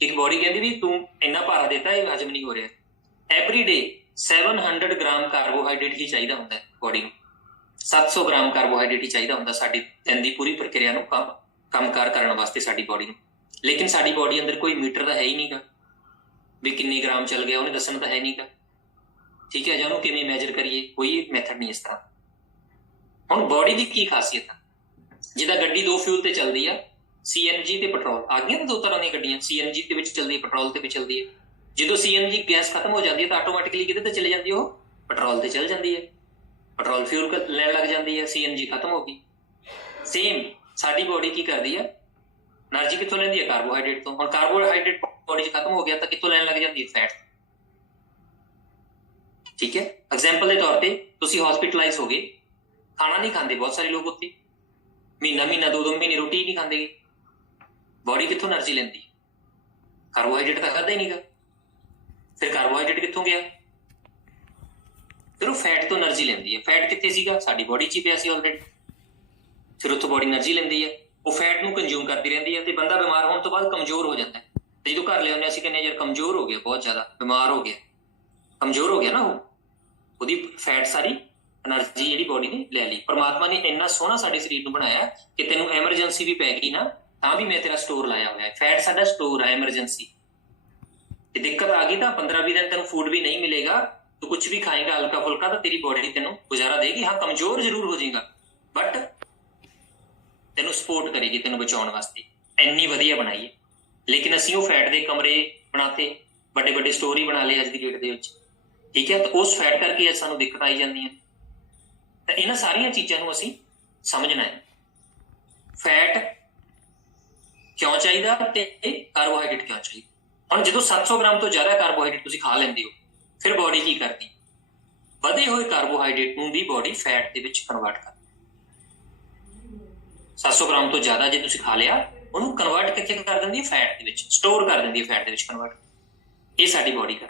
ਇੱਕ ਬਾਡੀ ਕਹਿੰਦੀ ਵੀ ਤੂੰ ਇੰਨਾ ਭਾਰਾ ਦਿੱਤਾ, ਇਹ ਹਜਮ ਨਹੀਂ ਹੋ ਰਿਹਾ। ਐਵਰੀ ਡੇ 700 ਗ੍ਰਾਮ ਕਾਰਬੋਹਾਈਡਰੇਟ ਹੀ ਚਾਹੀਦਾ ਹੁੰਦਾ ਹੈ ਬਾਡੀ ਨੂੰ। 700 ਗ੍ਰਾਮ ਕਾਰਬੋਹਾਈਡਰੇਟ ਹੀ ਚਾਹੀਦਾ ਹੁੰਦਾ ਸਾਡੀ ਦਿਨ ਦੀ ਪੂਰੀ ਪ੍ਰਕਿਰਿਆ ਨੂੰ ਕੰਮ ਕੰਮਕਾਰ ਕਰਨ ਵਾਸਤੇ ਸਾਡੀ ਬਾਡੀ ਨੂੰ। ਲੇਕਿਨ ਸਾਡੀ ਬਾਡੀ ਅੰਦਰ ਕੋਈ ਮੀਟਰ ਤਾਂ ਹੈ ਹੀ ਨਹੀਂਗਾ। ਵੀ ਕਿੰਨੇ ਗ੍ਰਾਮ ਚੱਲ ਗਿਆ, ਉਹਨੇ ਦੱਸਣਾ ਤਾਂ ਹੈ ਨਹੀਂਗਾ। ਠੀਕ ਹੈ, ਜਾਂ ਉਹਨੂੰ ਕਿਵੇਂ ਮੈਜ਼ਰ ਕਰੀਏ, ਕੋਈ ਮੈਥਡ ਨਹੀਂ ਇਸ ਤਰ੍ਹਾਂ। ਹੁਣ ਬਾਡੀ ਦੀ ਕੀ ਖਾਸੀਅਤ ਹੈ ਜਿਹਦਾ ਗੱਡੀ ਦੋ ਫਿਊਲ ਤੇ ਚੱਲਦੀ ਆ ਸੀਐਨਜੀ ਤੇ ਪੈਟਰੋਲ ਆ ਗਈਆਂ ਨਾ ਦੋ ਤਰ੍ਹਾਂ ਦੀਆਂ ਗੱਡੀਆਂ ਸੀਐਨਜੀ ਦੇ ਵਿੱਚ ਚੱਲਦੀ ਹੈ ਪੈਟਰੋਲ ਤੇ ਵੀ ਚੱਲਦੀ ਹੈ ਜਦੋਂ ਸੀਐਨਜੀ ਗੈਸ ਖਤਮ ਹੋ ਜਾਂਦੀ ਹੈ ਤਾਂ ਆਟੋਮੈਟਿਕਲੀ ਕਿਹਦੇ ਤੇ ਚਲੇ ਜਾਂਦੀ ਉਹ? ਪੈਟਰੋਲ ਤੇ ਚੱਲ ਜਾਂਦੀ ਹੈ ਪੈਟਰੋਲ ਫਿਊਲ ਲੈਣ ਲੱਗ ਜਾਂਦੀ ਹੈ ਸੀਐਨਜੀ ਖਤਮ ਹੋ ਗਈ। ਸੇਮ ਸਾਡੀ ਬਾਡੀ ਕੀ ਕਰਦੀ ਹੈ એનર્ਜੀ ਕਿੱਥੋਂ ਲੈਂਦੀ ਹੈ? ਕਾਰਬੋਹਾਈਡਰੇਟ ਤੋਂ। ਹੁਣ ਕਾਰਬੋਹਾਈਡਰੇਟ ਬੋਡੀ 'ਚ ਖਤਮ ਹੋ ਗਿਆ ਤਾਂ ਕਿੱਥੋਂ ਲੈਣ ਲੱਗ ਜਾਂਦੀ ਹੈ? ਫੈਟ ਠੀਕ ਹੈ? ਐਗਜ਼ਾਮਪਲ ਦੇ ਤੌਰ ਤੇ ਤੁਸੀਂ ਹਸਪੀਟਲਾਈਜ਼ ਹੋ ਗਏ ਖਾਣਾ ਨਹੀਂ ਖਾਂਦੇ ਬਹੁਤ ਸਾਰੇ ਲੋਕ ਉੱਥੇ। ਮਹੀਨਾ ਮਹੀਨਾ, ਦੋ ਦੋ ਮਹੀਨੇ ਰੋਟੀ ਨਹੀਂ ਖਾਂਦੇ। ਬੋਡੀ ਕਿੱਥੋਂ એનર્ਜੀ ਲੈਂਦੀ ਹੈ? ਕਾਰਬੋਹਾਈਡਰੇਟ ਤਾਂ ਖਾਦਾ ਹੀ ਨਹੀਂਗਾ ਫਿਰ ਕਾਰਬੋਹਾਈਡਰੇਟ ਕਿੱਥੋਂ ਗਿਆ? ਫਿਰ ਉਹ ਫੈਟ ਤੋਂ એનર્ਜੀ ਲੈਂਦੀ ਹੈ। ਫੈਟ ਕਿੱਥੇ ਸੀਗਾ? ਸਾਡੀ ਬੋਡੀ 'ਚ ਹੀ ਪਿਆ ਸੀ ਆਲਰੇਡੀ ਫਿਰ ਉੱਥੋਂ ਬੋਡੀ એનર્ਜੀ ਲੈਂਦੀ ਹੈ। ਉਹ ਫੈਟ ਨੂੰ ਕੰਜ਼ੂਮ ਕਰਦੀ ਰਹਿੰਦੀ ਹੈ ਤੇ ਬੰਦਾ ਬਿਮਾਰ ਹੋਣ ਤੋਂ ਬਾਅਦ ਕਮਜ਼ੋਰ ਹੋ ਜਾਂਦਾ ਹੈ। ਤੇ ਜਦੋਂ ਘਰ ਲਿਆਉਂਦੇ ਅਸੀਂ ਕਹਿੰਦੇ ਯਾਰ ਕਮਜ਼ੋਰ ਹੋ ਗਿਆ, ਬਹੁਤ ਜ਼ਿਆਦਾ, ਬਿਮਾਰ ਹੋ ਗਿਆ। ਕਮਜ਼ੋਰ ਹੋ ਗਿਆ ਨਾ ਉਹ? ਉਹਦੀ ਫੈਟ ਸਾਰੀ એનર્ਜੀ ਜਿਹੜੀ ਬੋਡੀ ਨੇ ਲੈ ਲਈ। ਪਰਮਾਤਮਾ ਨੇ ਇੰਨਾ ਸੋਹਣਾ ਸਾਡੇ ਸਰੀਰ ਨੂੰ ਬਣਾਇਆ ਕਿ ਤੈਨੂੰ ਐਮਰਜੈਂਸੀ ਵੀ ਪੈ ਗਈ ਨਾ, ਤਾਂ ਵੀ ਮੈਂ ਤੇਰਾ ਸਟੋਰ ਲਾਇਆ ਹੋਇਆ ਹੈ। ਫੈਟ ਸਾਡਾ ਸਟੋਰ ਹੈ ਐਮਰਜੈਂਸੀ ਤੇ ਦਿੱਕਤ ਆ ਗਈ ਤਾਂ 15-20 ਦਿਨ ਤੈਨੂੰ ਫੂਡ ਵੀ ਨਹੀਂ ਮਿਲੇਗਾ, ਤੂੰ ਕੁਝ ਵੀ ਖਾਏਗਾ ਹਲਕਾ ਫੁਲਕਾ ਤਾਂ ਤੇਰੀ ਬੋਡੀ ਤੈਨੂੰ ਗੁਜ਼ਾਰਾ ਦੇਗੀ। ਹਾਂ, ਕਮਜ਼ੋਰ ਜ਼ਰੂਰ ਹੋ ਜਾਏਗਾ। ਬਟ ਤੈਨੂੰ ਸਪੋਰਟ ਕਰੇਗੀ ਤੈਨੂੰ ਬਚਾਉਣ ਵਾਸਤੇ। ਇੰਨੀ ਵਧੀਆ ਬਣਾਈ ਹੈ। ਲੇਕਿਨ ਅਸੀਂ ਉਹ ਫੈਟ ਦੇ ਕਮਰੇ ਬਣਾਤੇ ਵੱਡੇ ਵੱਡੇ ਸਟੋਰੀ ਬਣਾ ਲਏ ਅੱਜ ਦੀ ਡੇਟ ਦੇ ਵਿੱਚ। ਠੀਕ ਹੈ? ਤਾਂ ਉਸ ਫੈਟ ਕਰਕੇ ਅੱਜ ਸਾਨੂੰ ਦਿੱਕਤ ਆਈ ਜਾਂਦੀ ਹੈ। ਤਾਂ ਇਹਨਾਂ ਸਾਰੀਆਂ ਚੀਜ਼ਾਂ ਨੂੰ ਅਸੀਂ ਸਮਝਣਾ ਹੈ। ਫੈਟ ਕਿਉਂ ਚਾਹੀਦਾ ਤੇ ਕਾਰਬੋਹਾਈਡਰੇਟ ਕਿਉਂ ਚਾਹੀਦਾ? ਹੁਣ ਜਦੋਂ 700 ਗ੍ਰਾਮ ਤੋਂ ਜ਼ਿਆਦਾ ਕਾਰਬੋਹਾਈਡਰੇਟ ਤੁਸੀਂ ਖਾ ਲੈਂਦੇ ਹੋ, ਫਿਰ ਬਾਡੀ ਕੀ ਕਰਦੀ? ਵਧੇ ਹੋਏ ਕਾਰਬੋਹਾਈਡਰੇਟ ਨੂੰ ਵੀ ਬਾਡੀ ਫੈਟ ਦੇ ਵਿੱਚ ਕਨਵਰਟ ਕਰਦੀ। 700 ਗ੍ਰਾਮ ਤੋਂ ਜ਼ਿਆਦਾ ਜੇ ਤੁਸੀਂ ਖਾ ਲਿਆ, ਉਹਨੂੰ ਕਨਵਰਟ ਕਿੱਥੇ ਕਰ ਦਿੰਦੀ ਹੈ? ਫੈਟ ਦੇ ਵਿੱਚ ਸਟੋਰ ਕਰ ਦਿੰਦੀ ਹੈ ਫੈਟ ਦੇ ਵਿੱਚ ਕਨਵਰਟ ਇਹ ਸਾਡੀ ਬਾਡੀ ਕਰ।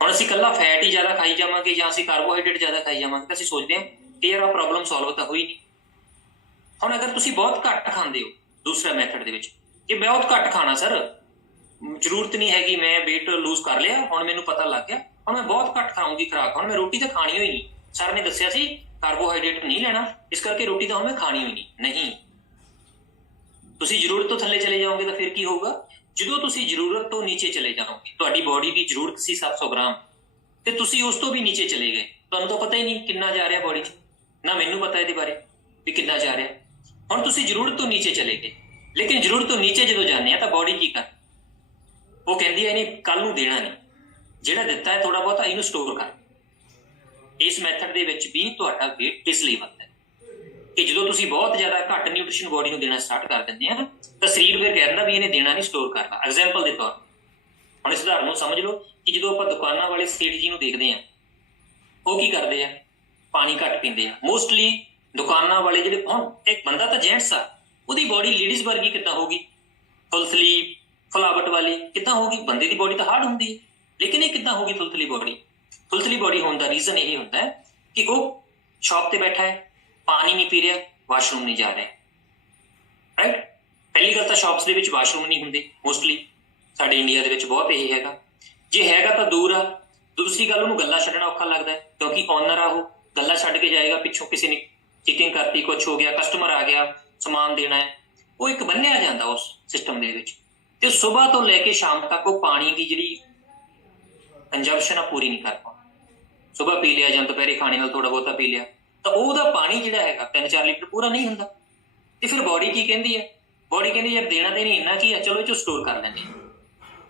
ਹੁਣ ਅਸੀਂ ਕੱਲਾ ਫੈਟ ਹੀ ਜ਼ਿਆਦਾ ਖਾਈ ਜਾਵਾਂਗੇ ਜਾਂ ਅਸੀਂ ਕਾਰਬੋਹਾਈਡਰੇਟ ਜ਼ਿਆਦਾ ਖਾਈ ਜਾਵਾਂਗੇ ਤਾਂ ਅਸੀਂ ਸੋਚਦੇ ਹਾਂ ਕਿ ਯਾਰ ਆ ਪ੍ਰੋਬਲਮ ਸੋਲਵ ਤਾਂ ਹੋਈ ਨਹੀਂ। ਹੁਣ ਅਗਰ ਤੁਸੀਂ ਬਹੁਤ ਘੱਟ ਖਾਂਦੇ ਹੋ ਦੂਸਰਾ ਮੈਥਡ ਦੇ ਵਿੱਚ, ਕਿ ਮੈਂ ਬਹੁਤ ਘੱਟ ਖਾਣਾ ਸਰ ਜ਼ਰੂਰਤ ਨਹੀਂ ਹੈਗੀ, ਮੈਂ weight ਲੂਜ਼ ਕਰ ਲਿਆ, ਹੁਣ ਮੈਨੂੰ ਪਤਾ ਲੱਗ ਗਿਆ, ਹੁਣ ਮੈਂ ਬਹੁਤ ਘੱਟ ਖਾਊਂਗੀ ਖੁਰਾਕ, ਹੁਣ ਮੈਂ ਰੋਟੀ ਤਾਂ ਖਾਣੀ ਹੋਈ ਨਹੀਂ। ਸਰ ਨੇ ਦੱਸਿਆ ਸੀ ਕਾਰਬੋਹਾਈਡਰੇਟ ਨਹੀਂ ਲੈਣਾ ਇਸ ਕਰਕੇ ਰੋਟੀ ਤਾਂ ਹੁਣ ਮੈਂ ਖਾਣੀ ਹੋਈ ਨਹੀਂ ਨਹੀਂ ਤੁਸੀਂ ਜ਼ਰੂਰਤ ਤੋਂ ਥੱਲੇ ਚਲੇ ਜਾਓਗੇ ਤਾਂ ਫਿਰ ਕੀ ਹੋਊਗਾ ਜਦੋਂ ਤੁਸੀਂ ਜ਼ਰੂਰਤ ਤੋਂ ਨੀਚੇ ਚਲੇ ਜਾਓਗੇ ਤੁਹਾਡੀ ਬਾਡੀ ਦੀ ਜ਼ਰੂਰਤ ਸੀ 700 ਗ੍ਰਾਮ ਤੇ ਤੁਸੀਂ ਉਸ ਤੋਂ ਵੀ ਨੀਚੇ ਚਲੇ ਗਏ ਤੁਹਾਨੂੰ ਤਾਂ ਪਤਾ ਹੀ ਨਹੀਂ ਕਿੰਨਾ ਜਾ ਰਿਹਾ ਬਾਡੀ 'ਚ ਨਾ ਮੈਨੂੰ ਪਤਾ ਇਹਦੇ ਬਾਰੇ ਵੀ ਕਿੰਨਾ ਜਾ ਰਿਹਾ ਹੁਣ ਤੁਸੀਂ ਜ਼ਰੂਰਤ ਤੋਂ ਨੀਚੇ ਚਲੇ ਗਏ ਲੇਕਿਨ ਜ਼ਰੂਰਤ ਤੋਂ ਨੀਚੇ ਜਦੋਂ ਜਾਂਦੇ ਆ ਤਾਂ ਬਾਡੀ ਕੀ ਕਰ ਉਹ ਕਹਿੰਦੀ ਹੈ ਇਹਨੇ ਕੱਲ ਨੂੰ ਦੇਣਾ ਨਹੀਂ ਜਿਹੜਾ ਦਿੱਤਾ ਹੈ ਥੋੜਾ ਬਹੁਤਾ ਇਹਨੂੰ ਸਟੋਰ ਕਰ ਇਸ ਮੈਥਡ ਦੇ ਵਿੱਚ ਵੀ ਤੁਹਾਡਾ weight ਇਸ ਲਈ ਵੱਧਦਾ ਕਿ ਜਦੋਂ ਤੁਸੀਂ ਬਹੁਤ ਜ਼ਿਆਦਾ ਘੱਟ ਨਿਊਟ੍ਰੀਸ਼ਨ ਬੋਡੀ ਨੂੰ ਦੇਣਾ ਸਟਾਰਟ ਕਰ ਦਿੰਦੇ ਆ ਤਾਂ ਸਰੀਰ ਫਿਰ ਕਹਿੰਦਾ ਵੀ ਇਹਨੇ ਦੇਣਾ ਨਹੀਂ ਸਟੋਰ ਕਰਨਾ। ਐਗਜ਼ਾਮਪਲ ਦੇ ਤੌਰ ਹੁਣ ਇਸ ਉਦਾਹਰਨ ਨੂੰ ਸਮਝ ਲਓ ਕਿ ਜਦੋਂ ਆਪਾਂ ਦੁਕਾਨਾਂ ਵਾਲੇ ਸੇਠ ਜੀ ਨੂੰ ਦੇਖਦੇ ਆ, ਉਹ ਕੀ ਕਰਦੇ ਆ? ਪਾਣੀ ਘੱਟ ਪੀਂਦੇ ਆ। ਮੋਸਟਲੀ ਦੁਕਾਨਾਂ ਵਾਲੇ ਜਿਹੜੇ, ਹੁਣ ਇੱਕ ਬੰਦਾ ਤਾਂ ਜੈਂਟਸ ਆ, ਉਹਦੀ ਬਾਡੀ ਲੇਡੀਜ਼ ਵਰਗੀ ਕਿੱਦਾਂ ਹੋਗੀ ਫੁੱਲ ਸਲੀਪ ਫਲਾਵਟ ਵਾਲੀ ਕਿੱਦਾਂ ਹੋਗੀ ਬੰਦੇ ਦੀ ਬਾਡੀ ਤਾਂ ਹਾਰਡ ਹੁੰਦੀ ਹੈ। ਲੇਕਿਨ ਇਹ ਕਿੱਦਾਂ ਹੋਗੀ ਫੁੱਲਥਲੀ ਬਾਡੀ ਫੁੱਲਥਲੀ ਬਾਡੀ ਹੋਣ ਦਾ ਰੀਜ਼ਨ ਇਹ ਹੁੰਦਾ ਹੈ ਕਿ ਉਹ ਸ਼ਾਪ ਤੇ ਬੈਠਾ ਹੈ, ਪਾਣੀ ਨਹੀਂ ਪੀ ਰਿਹਾ, ਵਾਸ਼ਰੂਮ ਨਹੀਂ ਜਾ ਰਿਹਾ। ਰਾਈਟ ਪਹਿਲੀ ਗੱਲ ਤਾਂ ਸ਼ਾਪਸ ਦੇ ਵਿੱਚ ਵਾਸ਼ਰੂਮ ਨਹੀਂ ਹੁੰਦੇ ਮੋਸਟਲੀ ਸਾਡੇ ਇੰਡੀਆ ਦੇ ਵਿੱਚ ਬਹੁਤ ਇਹ ਹੈਗਾ। ਜੇ ਹੈਗਾ ਤਾਂ ਦੂਰ ਆ। ਦੂਸਰੀ ਗੱਲ, ਉਹਨੂੰ ਗੱਲਾਂ ਛੱਡਣਾ ਔਖਾ ਲੱਗਦਾ ਹੈ, ਕਿਉਂਕਿ ਓਨਰ ਆ ਉਹ, ਗੱਲਾਂ ਛੱਡ ਕੇ ਜਾਏਗਾ, ਪਿੱਛੋਂ ਕਿਸੇ ਨੇ ਚੀਟਿੰਗ ਕਰਤੀ ਕੁਝ ਹੋ ਗਿਆ ਕਸਟਮਰ ਆ ਗਿਆ, ਸਮਾਨ ਦੇਣਾ ਹੈ। ਉਹ ਇੱਕ ਬੰਨਿਆ ਜਾਂਦਾ ਉਸ ਸਿਸਟਮ ਦੇ ਵਿੱਚ। ਤੇ ਸਵੇਰ ਤੋਂ ਲੈ ਕੇ ਸ਼ਾਮ ਤੱਕ ਉਹ ਪਾਣੀ ਦੀ ਜਿਹੜੀ ਕੰਜੰਪਸ਼ਨ ਆ ਪੂਰੀ ਨਹੀਂ ਕਰ ਪਾਉਂਦਾ। ਸਵੇਰ ਪੀ ਲਿਆ ਜਾਂ ਦੁਪਹਿਰੇ ਖਾਣੇ ਨਾਲ ਥੋੜਾ ਬਹੁਤਾ ਪੀ ਲਿਆ, ਤਾਂ ਉਹਦਾ ਪਾਣੀ ਜਿਹੜਾ ਹੈਗਾ 3-4 ਲੀਟਰ ਪੂਰਾ ਨਹੀਂ ਹੁੰਦਾ। ਤੇ ਫਿਰ ਬਾਡੀ ਕੀ ਕਹਿੰਦੀ ਹੈ ਬਾਡੀ ਕਹਿੰਦੀ, ਯਾਰ ਦੇਣਾ ਤੇ ਨਹੀਂ ਇੰਨਾ ਕੀ ਹੈ ਚਲੋ ਇਹ ਚ ਸਟੋਰ ਕਰ ਲੈਂਦੇ ਹਾਂ।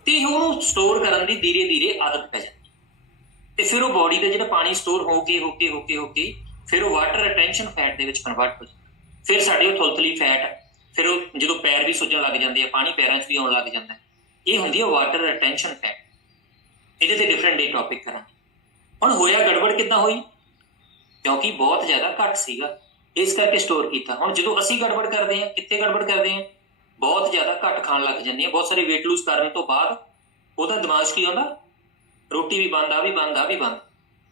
ਤੇ ਉਹਨੂੰ ਸਟੋਰ ਕਰਨ ਦੀ ਧੀਰੇ ਧੀਰੇ ਆਦਤ ਪੈ ਜਾਂਦੀ ਤੇ ਫਿਰ ਉਹ ਬਾਡੀ ਦਾ ਜਿਹੜਾ ਪਾਣੀ ਸਟੋਰ ਹੋ ਕੇ ਹੋ ਕੇ ਹੋ ਕੇ ਹੋ ਕੇ ਫਿਰ ਉਹ ਵਾਟਰ ਰਿਟੈਂਸ਼ਨ ਫੈਟ ਦੇ ਵਿੱਚ ਕਨਵਰਟ ਹੋ ਜਾਂਦਾ। ਫਿਰ ਸਾਡੇ ਉਹ ਥੁਲਥਲੀ ਫੈਟ ਫਿਰ ਉਹ ਜਦੋਂ ਪੈਰ ਵੀ ਸੁੱਜਣ ਲੱਗ ਜਾਂਦੇ ਆ, ਪਾਣੀ ਪੈਰਾਂ 'ਚ ਵੀ ਆਉਣ ਲੱਗ ਜਾਂਦਾ। ਇਹ ਹੁੰਦੀ ਹੈ ਵਾਟਰ ਰਿਟੈਂਸ਼ਨ ਫੈਟ ਇਹਦੇ ਤੇ ਡਿਫਰੈਂਟ ਡੇ ਟੌਪਿਕ ਕਰਾਂਗੇ। ਹੁਣ ਹੋਇਆ ਗੜਬੜ ਕਿੱਦਾਂ ਹੋਈ? ਕਿਉਂਕਿ ਬਹੁਤ ਜ਼ਿਆਦਾ ਘੱਟ ਸੀਗਾ। ਇਸ ਕਰਕੇ ਸਟੋਰ ਕੀਤਾ। ਹੁਣ ਜਦੋਂ ਅਸੀਂ ਗੜਬੜ ਕਰਦੇ ਹਾਂ, ਕਿੱਥੇ ਗੜਬੜ ਕਰਦੇ ਹਾਂ? ਬਹੁਤ ਜ਼ਿਆਦਾ ਘੱਟ ਖਾਣ ਲੱਗ ਜਾਂਦੇ ਆ ਬਹੁਤ ਸਾਰੇ weight lose ਕਰਨ ਤੋਂ ਬਾਅਦ ਉਹਦਾ ਦਿਮਾਗ ਕੀ ਆਉਂਦਾ? ਰੋਟੀ ਵੀ ਬੰਦ, ਆ ਵੀ ਬੰਦ, ਆ ਵੀ ਬੰਦ।